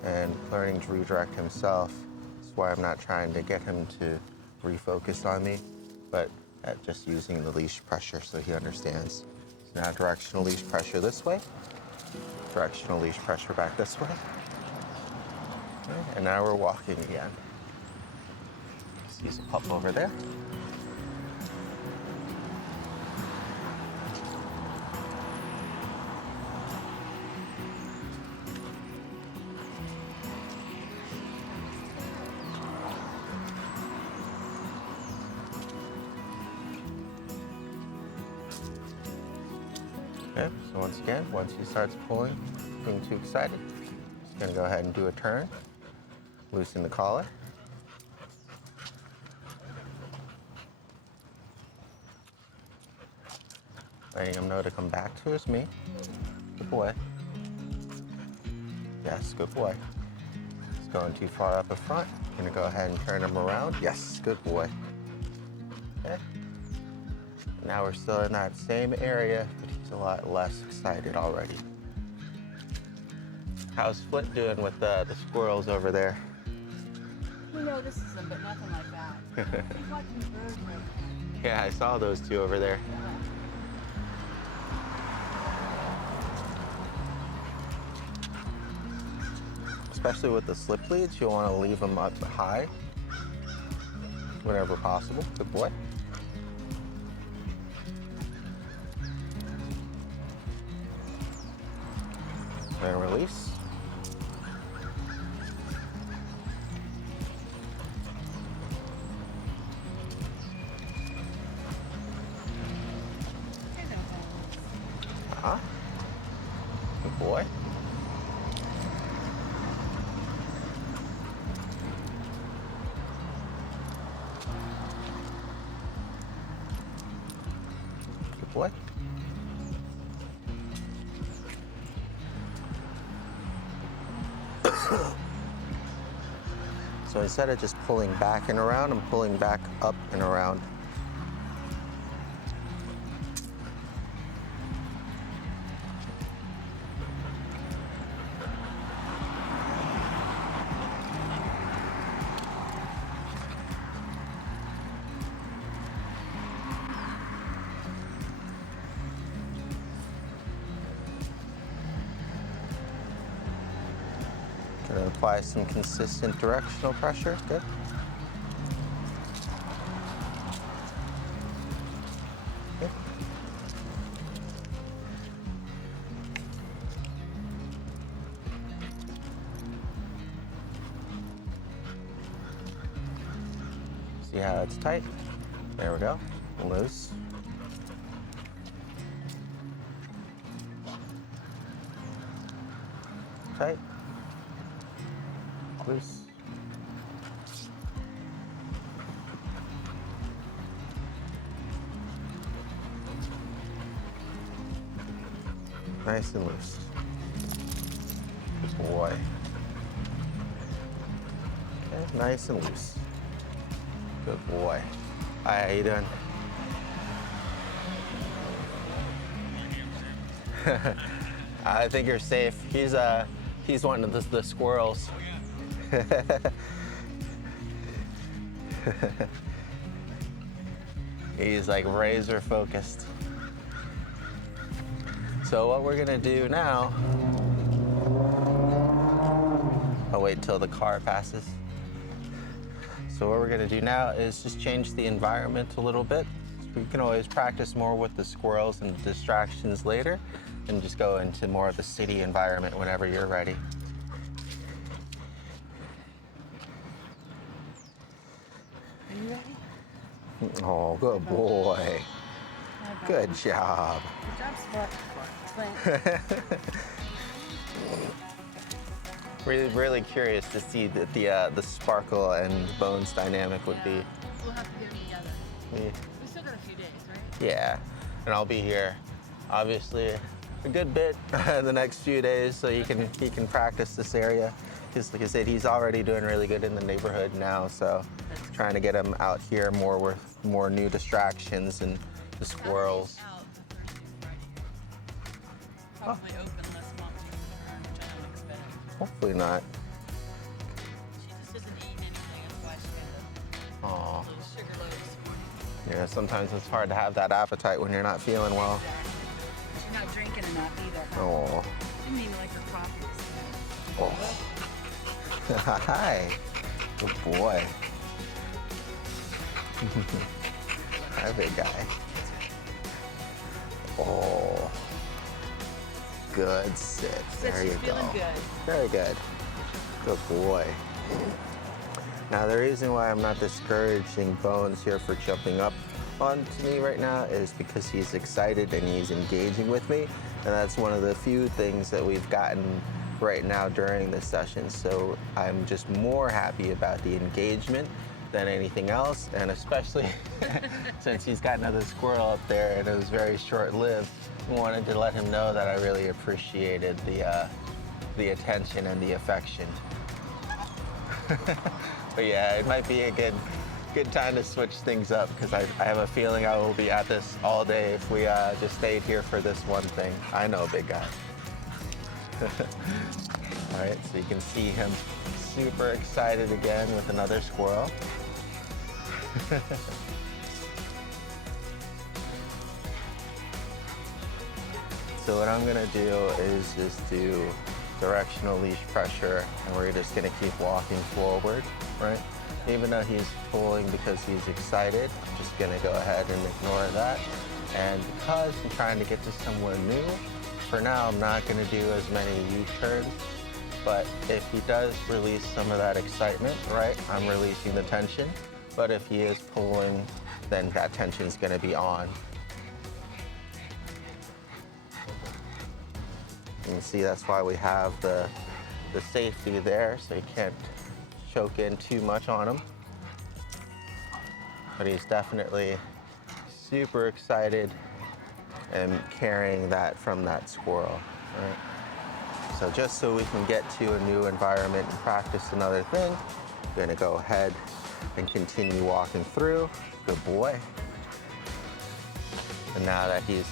and learning to redirect himself, that's why I'm not trying to get him to refocus on me, but at just using the leash pressure so he understands. So now directional leash pressure this way, directional leash pressure back this way. Okay, and now we're walking again. Sees a pup over there. Okay, so once again, once he starts pulling, being too excited, he's gonna go ahead and do a turn, loosen the collar. Letting him know to come back towards me. Good boy. Yes, good boy. He's going too far up in front. Gonna go ahead and turn him around. Yes, good boy. Okay. Now we're still in that same area, but he's a lot less excited already. How's Flint doing with the squirrels over there? We noticed them, but nothing like that. He's watching the birds right now. Yeah, I saw those two over there. especially with the slip leads, you'll want to leave them up high whenever possible. Good boy. And release. Uh-huh. Good boy. Good boy. So instead of just pulling back and around, I'm pulling back up and around. Gonna apply some consistent directional pressure. Good. Good. See how it's tight? There we go. Loose. Tight. Loose. Nice and loose. Good boy. Okay, nice and loose. Good boy. Hi, how you doing? I think you're safe. He's one of the squirrels. He's like razor focused. So what we're gonna do now, I'll wait till the car passes. So what we're gonna do now is just change the environment a little bit. We can always practice more with the squirrels and distractions later, and just go into more of the city environment whenever you're ready. Are you ready? Oh, good boy. Good job. Good job, Flint. Really curious to see the Sparkle and Bones dynamic would be. We'll have to get them together. Yeah. We still got a few days, right? Yeah, and I'll be here, obviously, a good bit the next few days, so he can practice this area. Because, like I said, he's already doing really good in the neighborhood now, so trying to get him out here more with more new distractions and the squirrels. Out the Thursday and Friday. Probably open less monsters return, which I don't expect. Hopefully not. She just doesn't eat anything, that's why she got Aw. a little sugar load this morning. Yeah, sometimes it's hard to have that appetite when you're not feeling well. Exactly. She's not drinking enough either. Oh. She didn't even like her coffee this morning. Oh. Hi. Good boy. Hi, big guy. Oh. Good sit. There you go. Feeling good. Very good. Good boy. Now, the reason why I'm not discouraging Bones here for jumping up onto me right now is because he's excited and he's engaging with me. And that's one of the few things that we've gotten right now during this session. So I'm just more happy about the engagement than anything else. And especially since he's got another squirrel up there and it was very short-lived, I wanted to let him know that I really appreciated the attention and the affection. But yeah, it might be a good time to switch things up because I have a feeling I will be at this all day if we just stayed here for this one thing. I know, big guy. All right, so you can see him super excited again with another squirrel. So what I'm gonna do is just do directional leash pressure, and we're just gonna keep walking forward, right? Even though he's pulling because he's excited, I'm just gonna go ahead and ignore that. And because I'm trying to get to somewhere new, for now I'm not gonna do as many U-turns, but if he does release some of that excitement, right, I'm releasing the tension. But if he is pulling, then that tension is gonna be on. You can see that's why we have the safety there, so you can't choke in too much on him. But he's definitely super excited and carrying that from that squirrel, right? So just so we can get to a new environment and practice another thing, I'm gonna go ahead and continue walking through. Good boy. And now that he's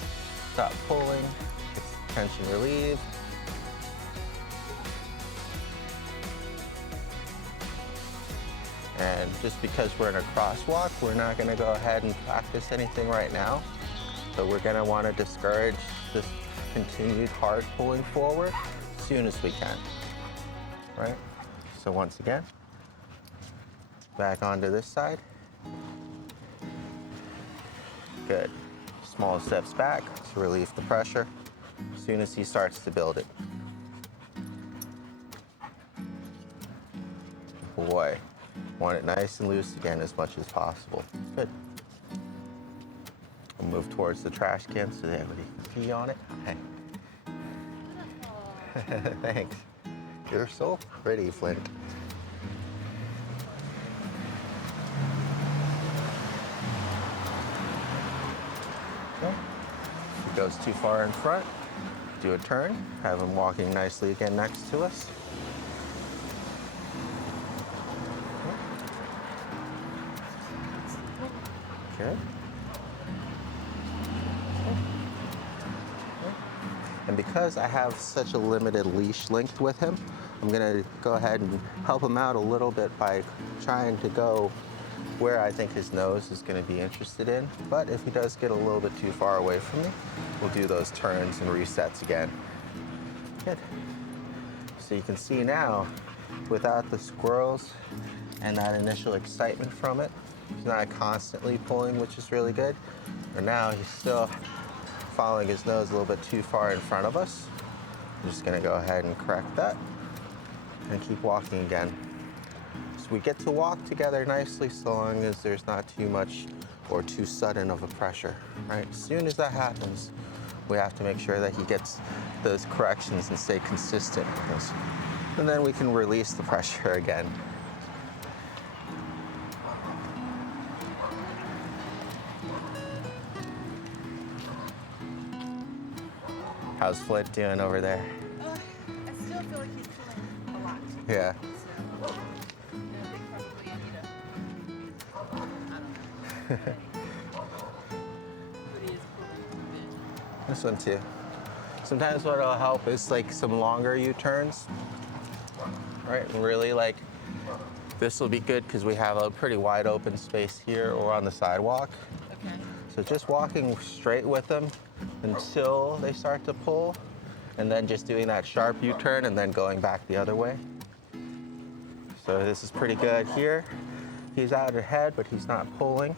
stopped pulling, it's tension relieved. And just because we're in a crosswalk, we're not gonna go ahead and practice anything right now. So we're gonna wanna discourage this continued hard pulling forward as soon as we can, right? So once again, back onto this side. Good. Small steps back to relieve the pressure as soon as he starts to build it. Boy, want it nice and loose again as much as possible. Good. We'll move towards the trash can so that everybody can pee on it. Hey. Thanks. You're so pretty, Flint. Okay. If he goes too far in front, do a turn, have him walking nicely again next to us. Good. And because I have such a limited leash length with him, I'm gonna go ahead and help him out a little bit by trying to go where I think his nose is gonna be interested in. But if he does get a little bit too far away from me, we'll do those turns and resets again. Good. So you can see now, without the squirrels and that initial excitement from it, he's not constantly pulling, which is really good. And now he's still following his nose a little bit too far in front of us. I'm just gonna go ahead and correct that and keep walking again. So we get to walk together nicely so long as there's not too much or too sudden of a pressure, right? As soon as that happens, we have to make sure that he gets those corrections and stay consistent with us. And then we can release the pressure again. How's Flint doing over there? I still feel like he's pulling a lot. Yeah. So, I think probably you need I don't know. But he is pulling a bit. This one too. Sometimes what'll help is like some longer U-turns, right? Really like, this will be good because we have a pretty wide open space here or on the sidewalk. Okay. So just walking straight with them until they start to pull, and then just doing that sharp U-turn and then going back the other way. So this is pretty good here. He's out ahead, but he's not pulling.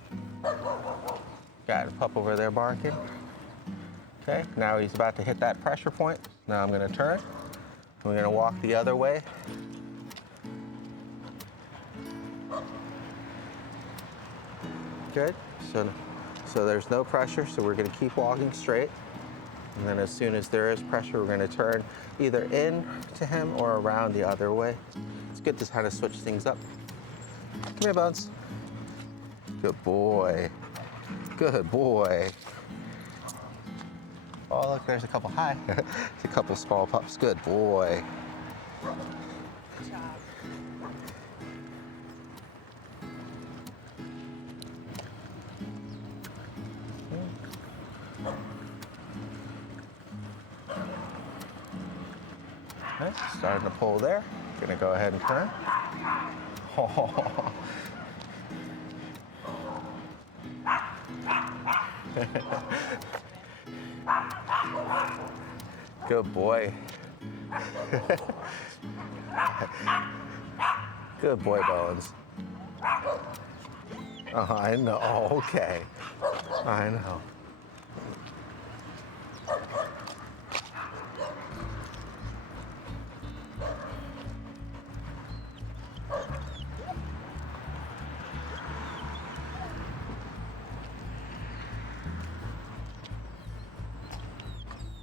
Got a pup over there barking. Okay, now he's about to hit that pressure point. Now I'm gonna turn. We're gonna walk the other way. Good, so there's no pressure, so we're gonna keep walking straight. And then as soon as there is pressure, we're gonna turn either in to him or around the other way. It's good to kind of switch things up. Come here, Bones. Good boy. Good boy. Oh, look, there's a couple. Hi. There's a couple small pups. Good boy. Good job. Okay, starting to pull there. Gonna go ahead and turn. Oh. Good boy. Good boy, Bones. Oh, I know. Oh, okay. I know.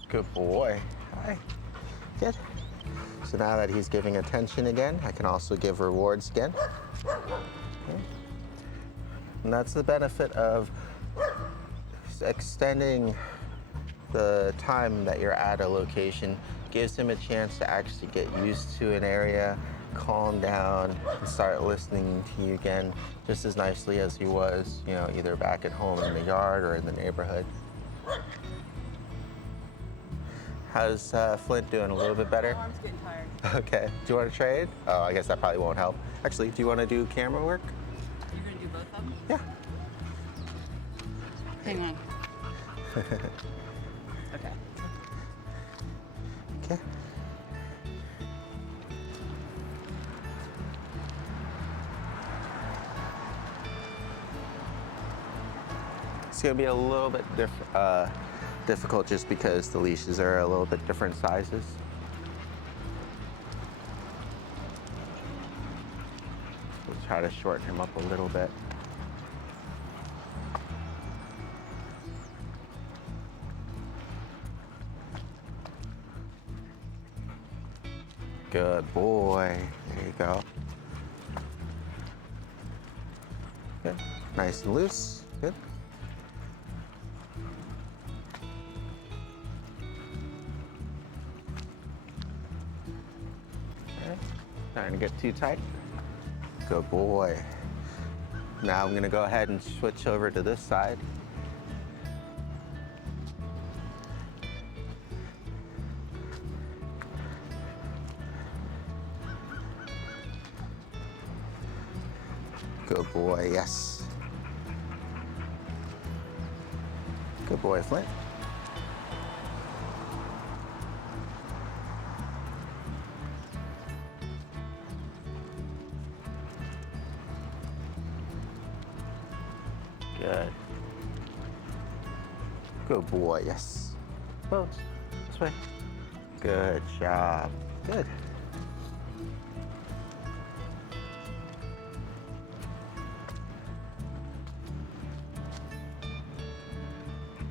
Good boy. Hi. Good. So now that he's giving attention again, I can also give rewards again. Okay. And that's the benefit of extending the time that you're at a location. Gives him a chance to actually get used to an area, calm down, and start listening to you again just as nicely as he was, you know, either back at home in the yard or in the neighborhood. How's Flint doing? A little bit better? My arm's getting tired. Okay. Do you want to trade? Oh, I guess that probably won't help. Actually, do you want to do camera work? You're gonna do both of them? Yeah. Hang on. Okay. Okay. It's gonna be a little bit difficult just because the leashes are a little bit different sizes. We'll try to shorten him up a little bit. Good boy. There you go. Good. Nice and loose. Good. Okay. Trying to get too tight. Good boy. Now I'm gonna go ahead and switch over to this side. Good boy, yes. Good boy, Flint. Good. Good boy, yes. Bones, this way. Good job. Good.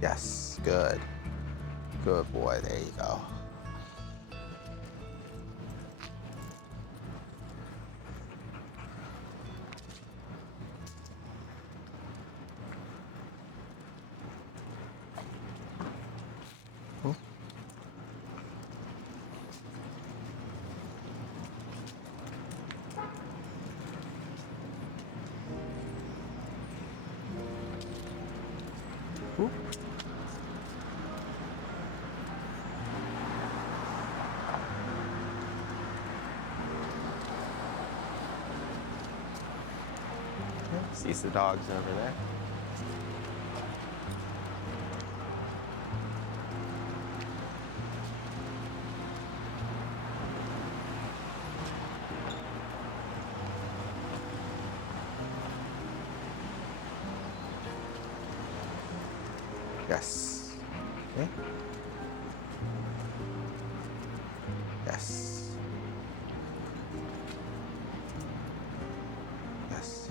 Yes, good. Good boy, there you go. Ooh. Sees the dogs over there. Yes. Okay. Yes. Yes.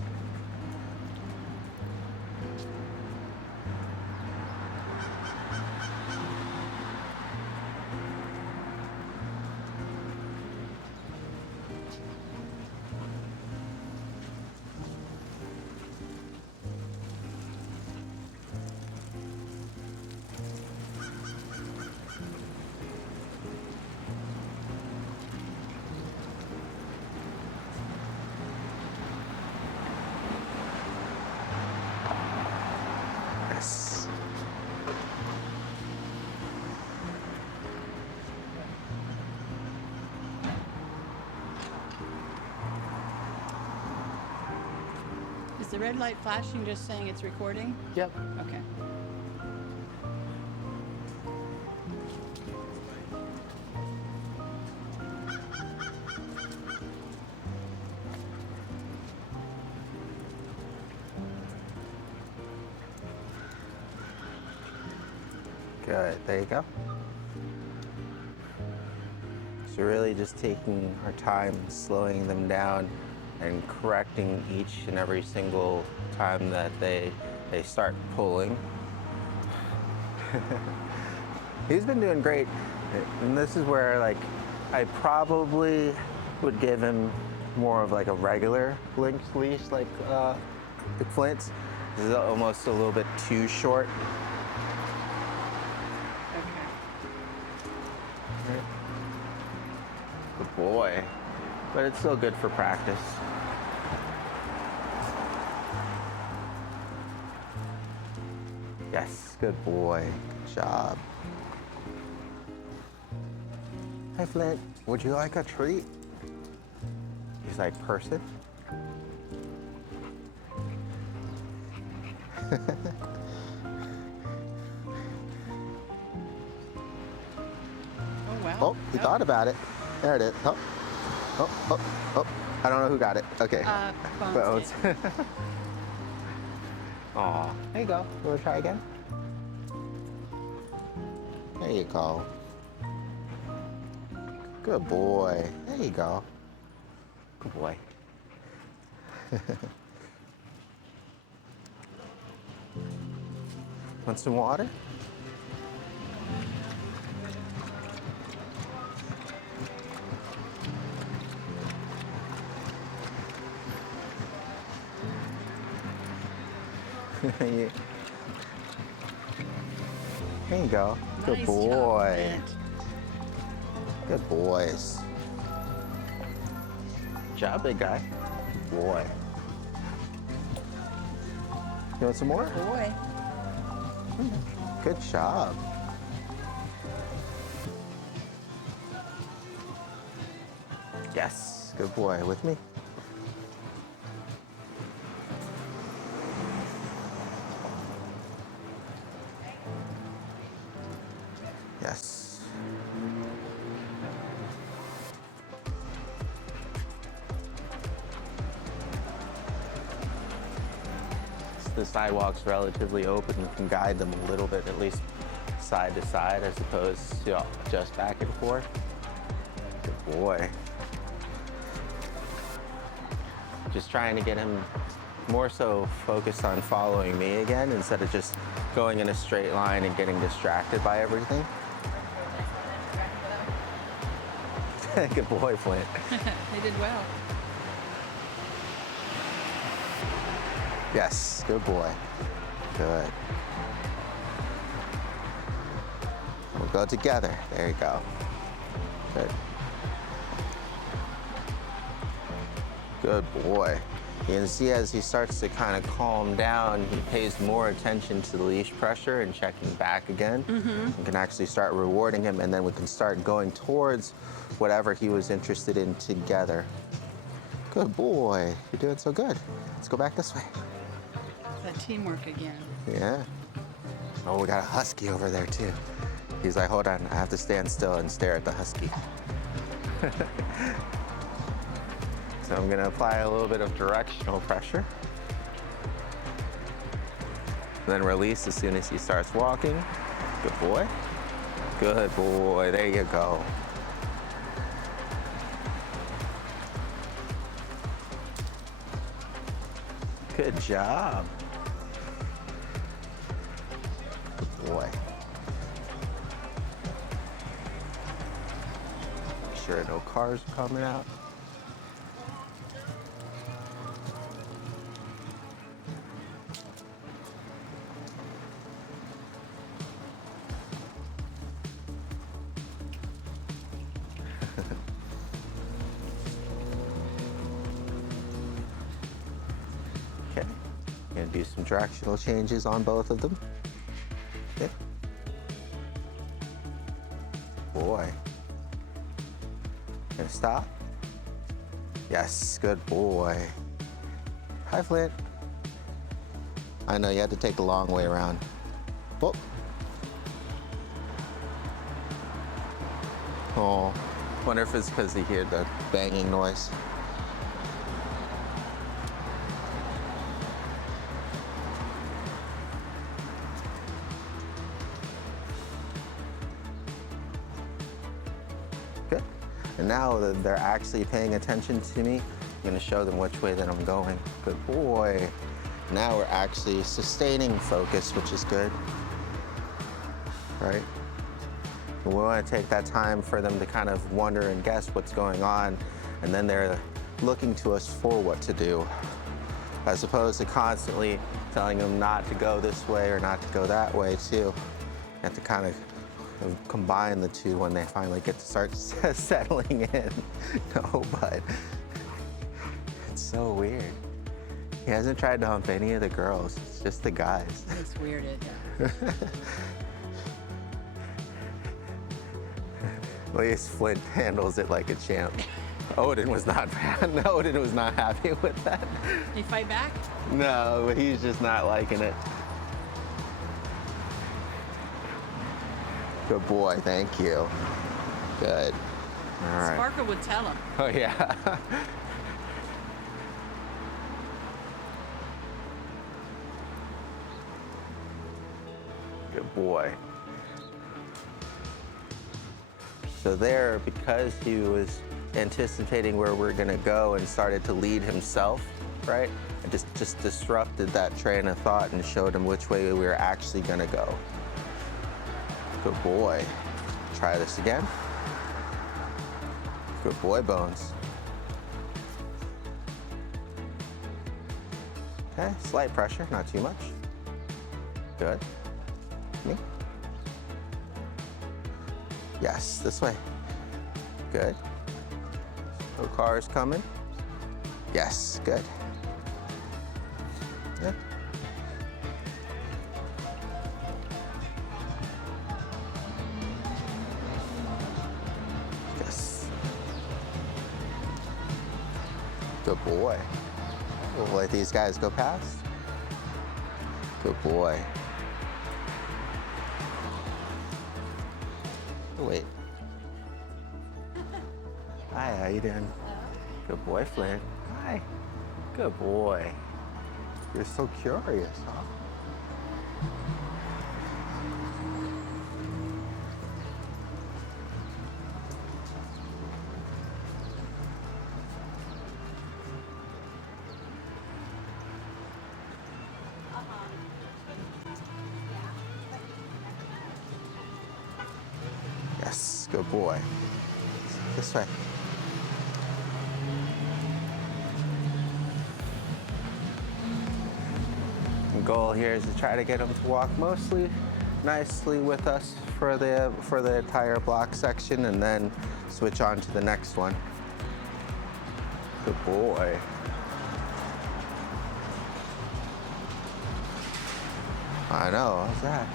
Yes. Is the red light flashing just saying it's recording? Yep. Okay. Good, there you go. So really just taking our time, slowing them down, and correcting each and every single time that they start pulling. He's been doing great, and this is where like I probably would give him more of like a regular linked leash, like Flint's. This is almost a little bit too short. Okay. Good boy, but it's still good for practice. Yes, good boy, good job. Hi Flint, would you like a treat? He's like, person? Oh, wow. Oh, he thought about it. There it is. Oh, oh, oh, oh. I don't know who got it. Okay. Bones. Aw, there you go. You wanna try again? There you go. Good boy. There you go. Good boy. Want some water? Yeah. There you go. Good Nice boy. job, Good boys. Good job, big guy. Good boy. You want some more? Boy. Good job. Yes, good boy. With me? Yes. The sidewalk's relatively open. We can guide them a little bit, at least side to side, as opposed to just back and forth. Good boy. Just trying to get him more so focused on following me again instead of just going in a straight line and getting distracted by everything. Good boy, Flint. They did well. Yes, good boy. Good. We'll go together. There you go. Good. Good boy. You can see as he starts to kind of calm down, he pays more attention to the leash pressure and checking back again. We can actually start rewarding him, and then we can start going towards whatever he was interested in together. Good boy. You're doing so good. Let's go back this way. That teamwork again. Yeah. Oh, we got a husky over there too. He's like, hold on, I have to stand still and stare at the husky. So I'm gonna apply a little bit of directional pressure. Then release as soon as he starts walking. Good boy. Good boy, there you go. Good job. Good boy. Make sure no cars are coming out. Okay, gonna do some directional changes on both of them. Okay. Boy. Gonna stop. Yes, good boy. Hi, Flint. I know you had to take the long way around. Whoop. Oh, wonder if it's because he heard the banging noise. And now that they're actually paying attention to me, I'm gonna show them which way that I'm going. Good boy. Now we're actually sustaining focus, which is good, right? We want to take that time for them to kind of wonder and guess what's going on, and then they're looking to us for what to do, as opposed to constantly telling them not to go this way or not to go that way too. You have to kind of combine the two when they finally get to start settling in. No, but it's so weird. He hasn't tried to hump any of the girls, it's just the guys. It's weirded. At least Flint handles it like a champ. Odin was not Odin was not happy with that. Did he fight back? No, but he's just not liking it. Good boy, thank you. Good. All right. Sparker would tell him. Oh yeah. Good boy. So there, because he was anticipating where we're gonna go and started to lead himself, right? I just disrupted that train of thought and showed him which way we were actually gonna go. Good boy. Try this again. Good boy, Bones. Okay, slight pressure, not too much. Good. Me. Yes, this way. Good. No cars coming. Yes, good. Yeah. Yes. Good boy. We'll let these guys go past. Good boy. Oh, wait. Hi, how you doing? Good boy, Flint. Hi. Good boy. You're so curious, huh? Yes, good boy. This way. The goal here is to try to get them to walk mostly nicely with us for the entire block section, and then switch on to the next one. Good boy. I know, how's that?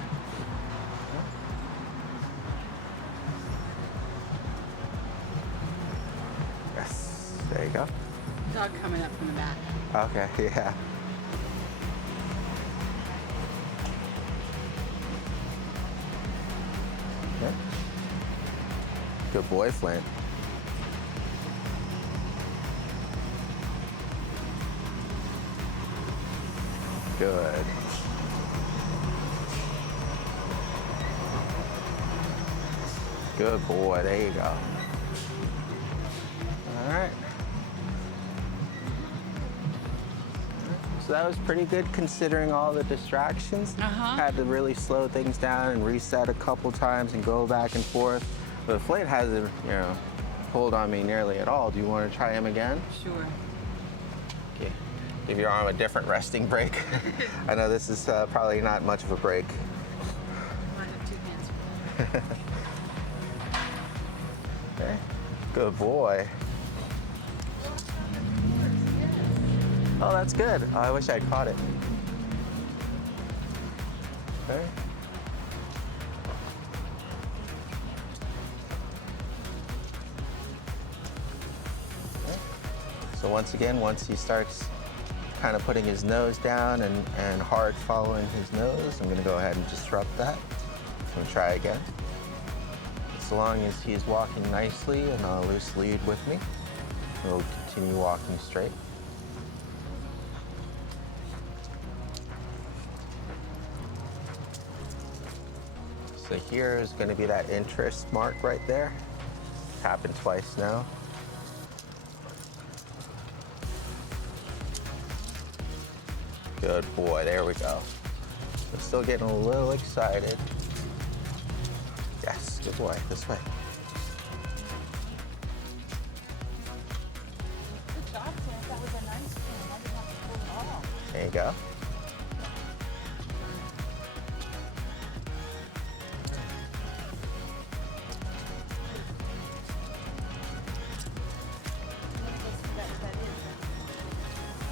Yes, there you go. Dog coming up from the back. Okay, yeah. Okay. Good boy, Flint. Good. Good boy, there you go. All right. So that was pretty good considering all the distractions. Had to really slow things down and reset a couple times and go back and forth. But Flint hasn't, pulled on me nearly at all. Do you want to try him again? Sure. Okay. Give your arm a different resting break. I know this is probably not much of a break. I have 2 hands. Okay. Good boy. Oh, that's good. Oh, I wish I'd caught it. Okay. Okay. So once again, once he starts kind of putting his nose down and hard following his nose, I'm gonna go ahead and disrupt that. I'm gonna try again. As long as he's walking nicely and on a loose lead with me, we'll continue walking straight. So here is going to be that interest mark right there. Happened twice now. Good boy, there we go. I'm still getting a little excited. Yes, good boy, this way. Good job, Flint. That was a nice swim. I didn't have to pull it off. There you go. Let me go see what that is.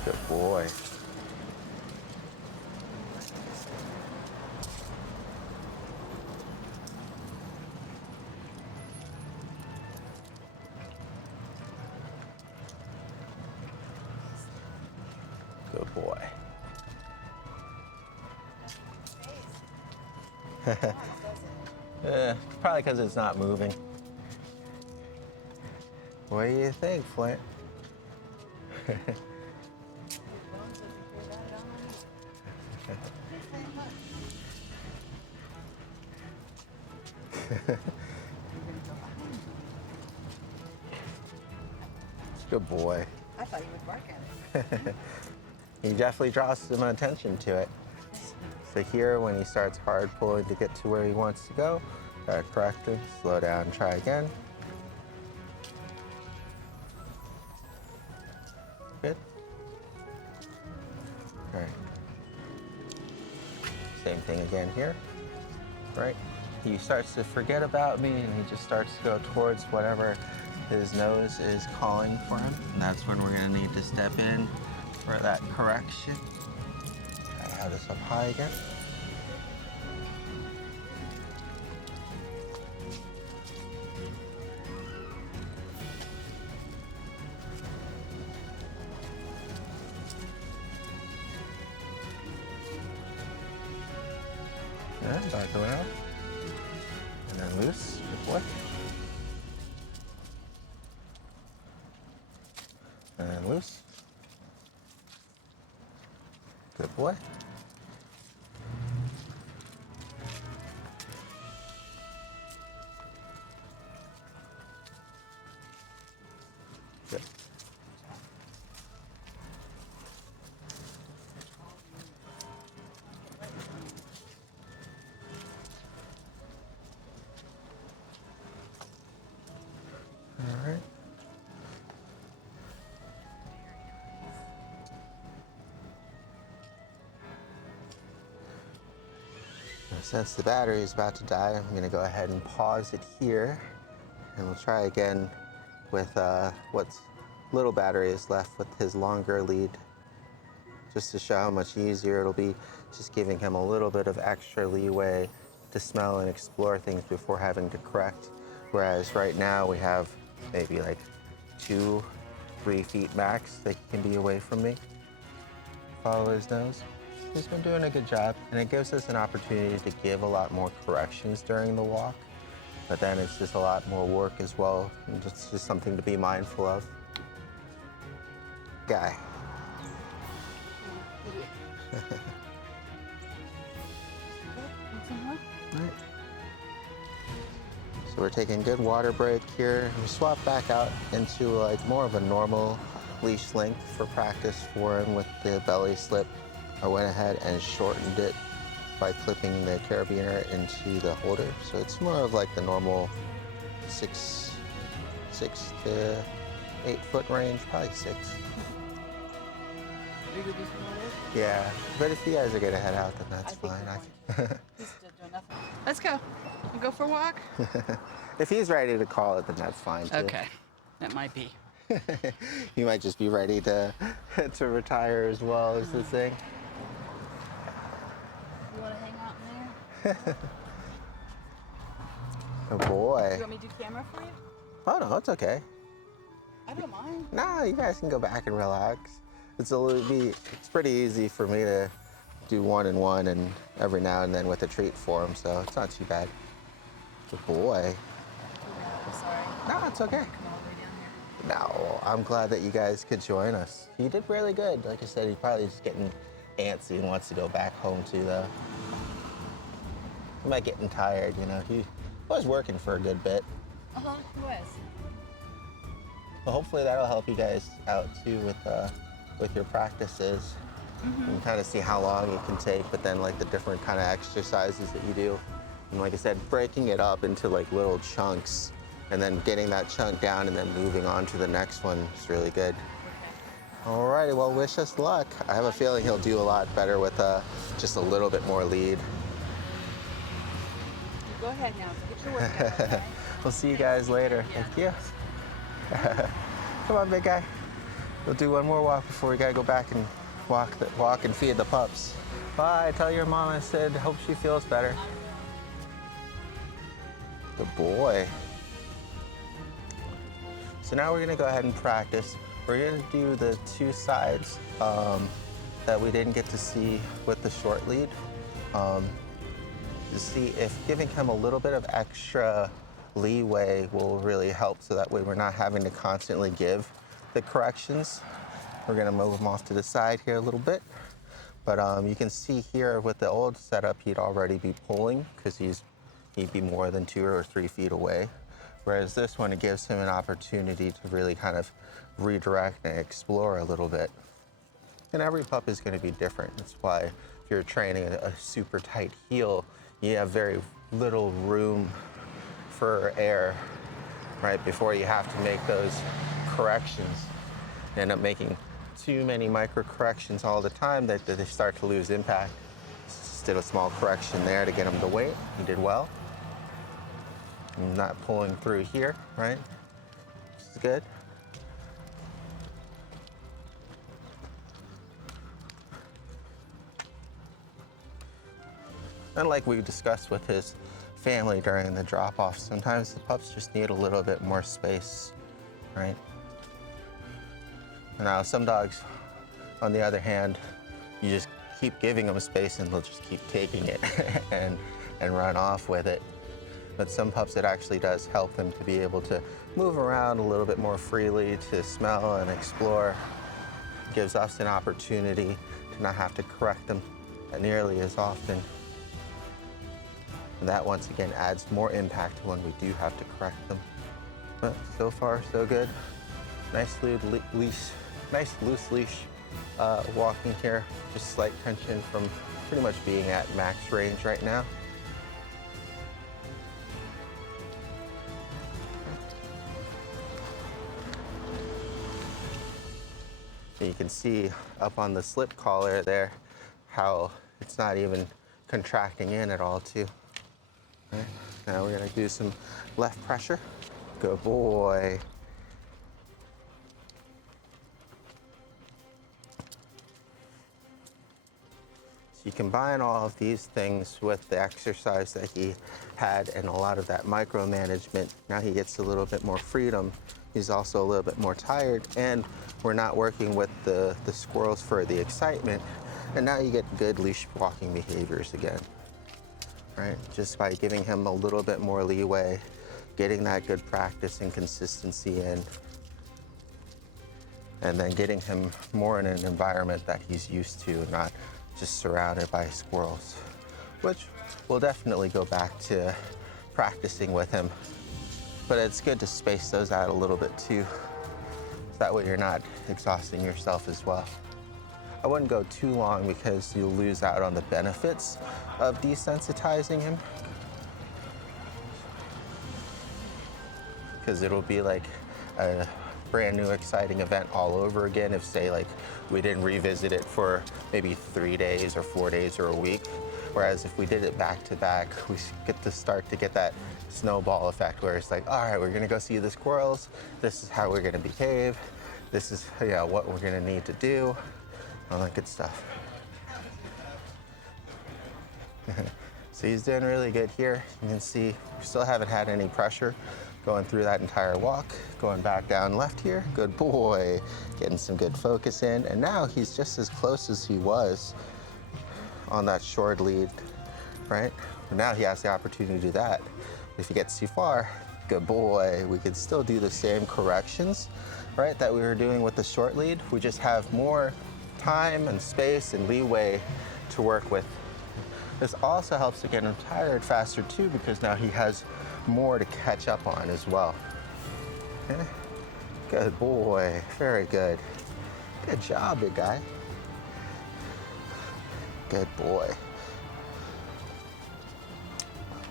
Good boy. Good boy. Probably because it's not moving. What do you think, Flint? Good boy. I thought you would bark at it. He definitely draws some attention to it. So here, when he starts hard pulling to get to where he wants to go, gotta correct him, slow down, try again. Good. All right. Same thing again here. Right. He starts to forget about me and he just starts to go towards whatever his nose is calling for him. And that's when we're gonna need to step in for that correction. Try to have this up high again. And back around. And then loose, good boy. And then loose. Good boy. Good. All right. Since the battery is about to die, I'm going to go ahead and pause it here, and we'll try again with what's little battery is left with his longer lead, just to show how much easier it'll be, just giving him a little bit of extra leeway to smell and explore things before having to correct. Whereas right now we have maybe like 2-3 feet max that he can be away from me. Follow his nose. He's been doing a good job, and it gives us an opportunity to give a lot more corrections during the walk, but then it's just a lot more work as well, and it's just something to be mindful of. Guy. Right. So we're taking good water break here. We swap back out into like more of a normal leash length for practice for him with the belly slip. I went ahead and shortened it by clipping the carabiner into the holder. So it's more of like the normal 6 to 8 foot range, probably 6. Yeah, but if you guys are gonna head out, then that's fine. He's still doing nothing. Let's go. You go for a walk? If he's ready to call it, then that's fine too. Okay, that might be. You might just be ready to retire as well as the thing. You want to hang out in there? Oh boy. You want me to do camera for you? Oh no, it's okay. I don't mind. No, you guys can go back and relax. It's pretty easy for me to do 1 and 1 and every now and then with a treat for him, so it's not too bad. Good boy. I'm sorry. No, it's okay. Come all the way down here. No, I'm glad that you guys could join us. He did really good. Like I said, he's probably just getting antsy and wants to go back home too, though. He might getting tired, you know. He was working for a good bit. He was. Well, hopefully that'll help you guys out too with your practices. You can kind of see how long it can take, but then like the different kind of exercises that you do. And like I said, breaking it up into like little chunks and then getting that chunk down and then moving on to the next one is really good. All righty, well, wish us luck. I have a feeling he'll do a lot better with just a little bit more lead. Go ahead now, get your work done, okay? We'll see you guys later. Yeah. Thank you. Come on, big guy. We'll do one more walk before we gotta go back and walk and feed the pups. Bye, tell your mom I said hope she feels better. Good boy. So now we're gonna go ahead and practice. We're gonna do the two sides that we didn't get to see with the short lead. To see if giving him a little bit of extra leeway will really help, so that way we're not having to constantly give the corrections. We're gonna move him off to the side here a little bit. But you can see here with the old setup, he'd already be pulling because he'd be more than 2 or 3 feet away. Whereas this one, it gives him an opportunity to really kind of redirect and explore a little bit. And every pup is gonna be different. That's why if you're training a super tight heel, you have very little room for error, right? Before you have to make those corrections. You end up making too many micro corrections all the time that they start to lose impact. Just did a small correction there to get him to wait. He did well. I'm not pulling through here, right? Which is good. And like we discussed with his family during the drop-off, sometimes the pups just need a little bit more space, right? Now, some dogs, on the other hand, you just keep giving them space and they'll just keep taking it and run off with it. But some pups, it actually does help them to be able to move around a little bit more freely, to smell and explore. It gives us an opportunity to not have to correct them nearly as often. And that, once again, adds more impact to when we do have to correct them. But so far, so good. Nice leash, nice loose leash walking here. Just slight tension from pretty much being at max range right now. And you can see up on the slip collar there how it's not even contracting in at all too. Right. Now we're gonna do some left pressure. Good boy. So you combine all of these things with the exercise that he had and a lot of that micromanagement. Now he gets a little bit more freedom. He's also a little bit more tired, and we're not working with the squirrels for the excitement. And now you get good leash walking behaviors again. Right? Just by giving him a little bit more leeway, getting that good practice and consistency in, and then getting him more in an environment that he's used to, not just surrounded by squirrels, which we'll definitely go back to practicing with him. But it's good to space those out a little bit too, so that way you're not exhausting yourself as well. I wouldn't go too long because you'll lose out on the benefits of desensitizing him. Because it'll be like a brand new exciting event all over again if, say, like we didn't revisit it for maybe 3 days or 4 days or a week. Whereas if we did it back to back, we get to start to get that snowball effect where it's like, all right, we're gonna go see the squirrels. This is how we're gonna behave. This is what we're gonna need to do. All that good stuff. So he's doing really good here. You can see we still haven't had any pressure going through that entire walk. Going back down left here. Good boy. Getting some good focus in. And now he's just as close as he was on that short lead, right? But now he has the opportunity to do that. If he gets too far, good boy. We could still do the same corrections, right, that we were doing with the short lead. We just have more time and space and leeway to work with. This also helps to get him tired faster too, because now he has more to catch up on as well. Okay. Good boy, very good. Good job, big guy. Good boy.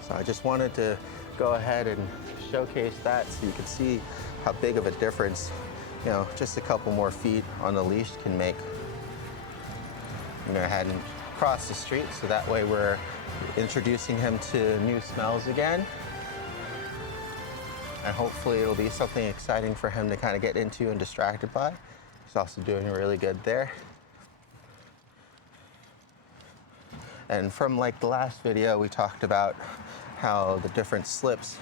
So I just wanted to go ahead and showcase that so you can see how big of a difference, you know, just a couple more feet on the leash can make. I'm gonna go ahead and cross the street so that way we're introducing him to new smells again. And hopefully it'll be something exciting for him to kind of get into and distracted by. He's also doing really good there. And from like the last video, we talked about how the different slips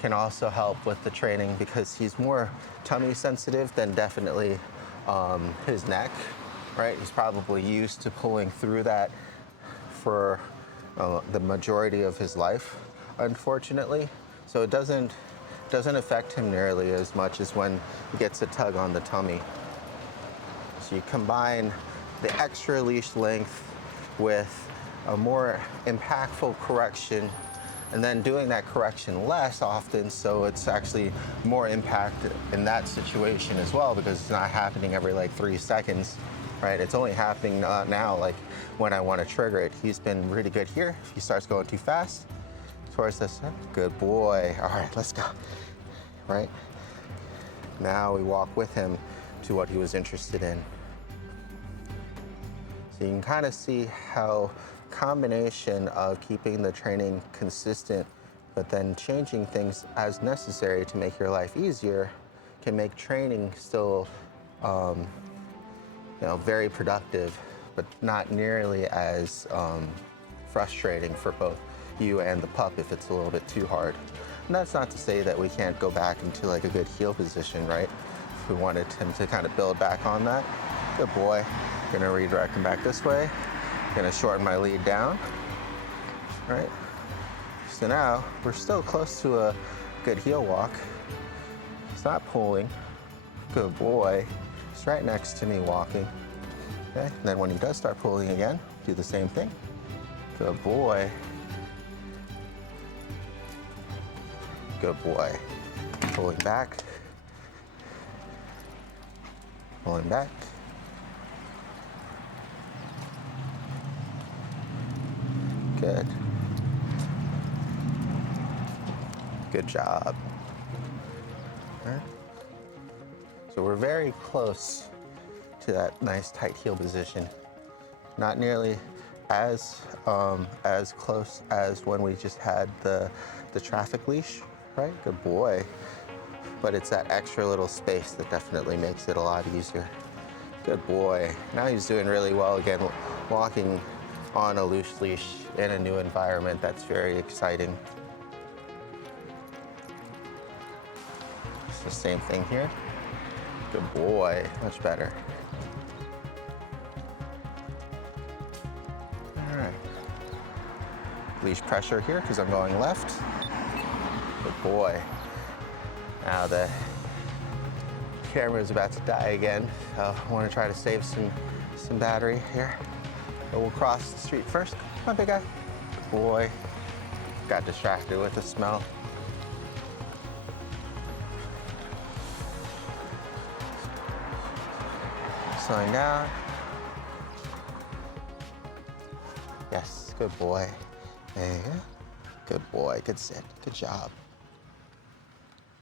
can also help with the training because he's more tummy sensitive than definitely his neck, right? He's probably used to pulling through that for the majority of his life, unfortunately. So it doesn't affect him nearly as much as when he gets a tug on the tummy. So you combine the extra leash length with a more impactful correction, and then doing that correction less often, so it's actually more impact in that situation as well, because it's not happening every like 3 seconds, right? It's only happening now like when I want to trigger it. He's been really good here. If he starts going too fast towards this, good boy. All right, let's go, right? Now we walk with him to what he was interested in. So you can kind of see how combination of keeping the training consistent, but then changing things as necessary to make your life easier can make training still, you know, very productive, but not nearly as frustrating for both you and the pup if it's a little bit too hard. And that's not to say that we can't go back into like a good heel position, right? If we wanted him to kind of build back on that. Good boy. Gonna redirect him back this way. Gonna shorten my lead down, right? So now we're still close to a good heel walk. He's not pulling. Good boy. He's right next to me walking. Okay, and then when he does start pulling again, do the same thing. Good boy. Good boy. Pulling back. Pulling back. Good. Good job. All right. So we're very close to that nice tight heel position. Not nearly as close as when we just had the traffic leash, right? Good boy. But it's that extra little space that definitely makes it a lot easier. Good boy. Now he's doing really well again, walking on a loose leash in a new environment. That's very exciting. It's the same thing here. Good boy, much better. All right. Leash pressure here because I'm going left. Good boy. Now the camera is about to die again. So I want to try to save some battery here. But we'll cross the street first. Come on, big guy. Good boy. Got distracted with the smell. Slowing down. Yes, good boy. There you go. Good boy, good sit, good job.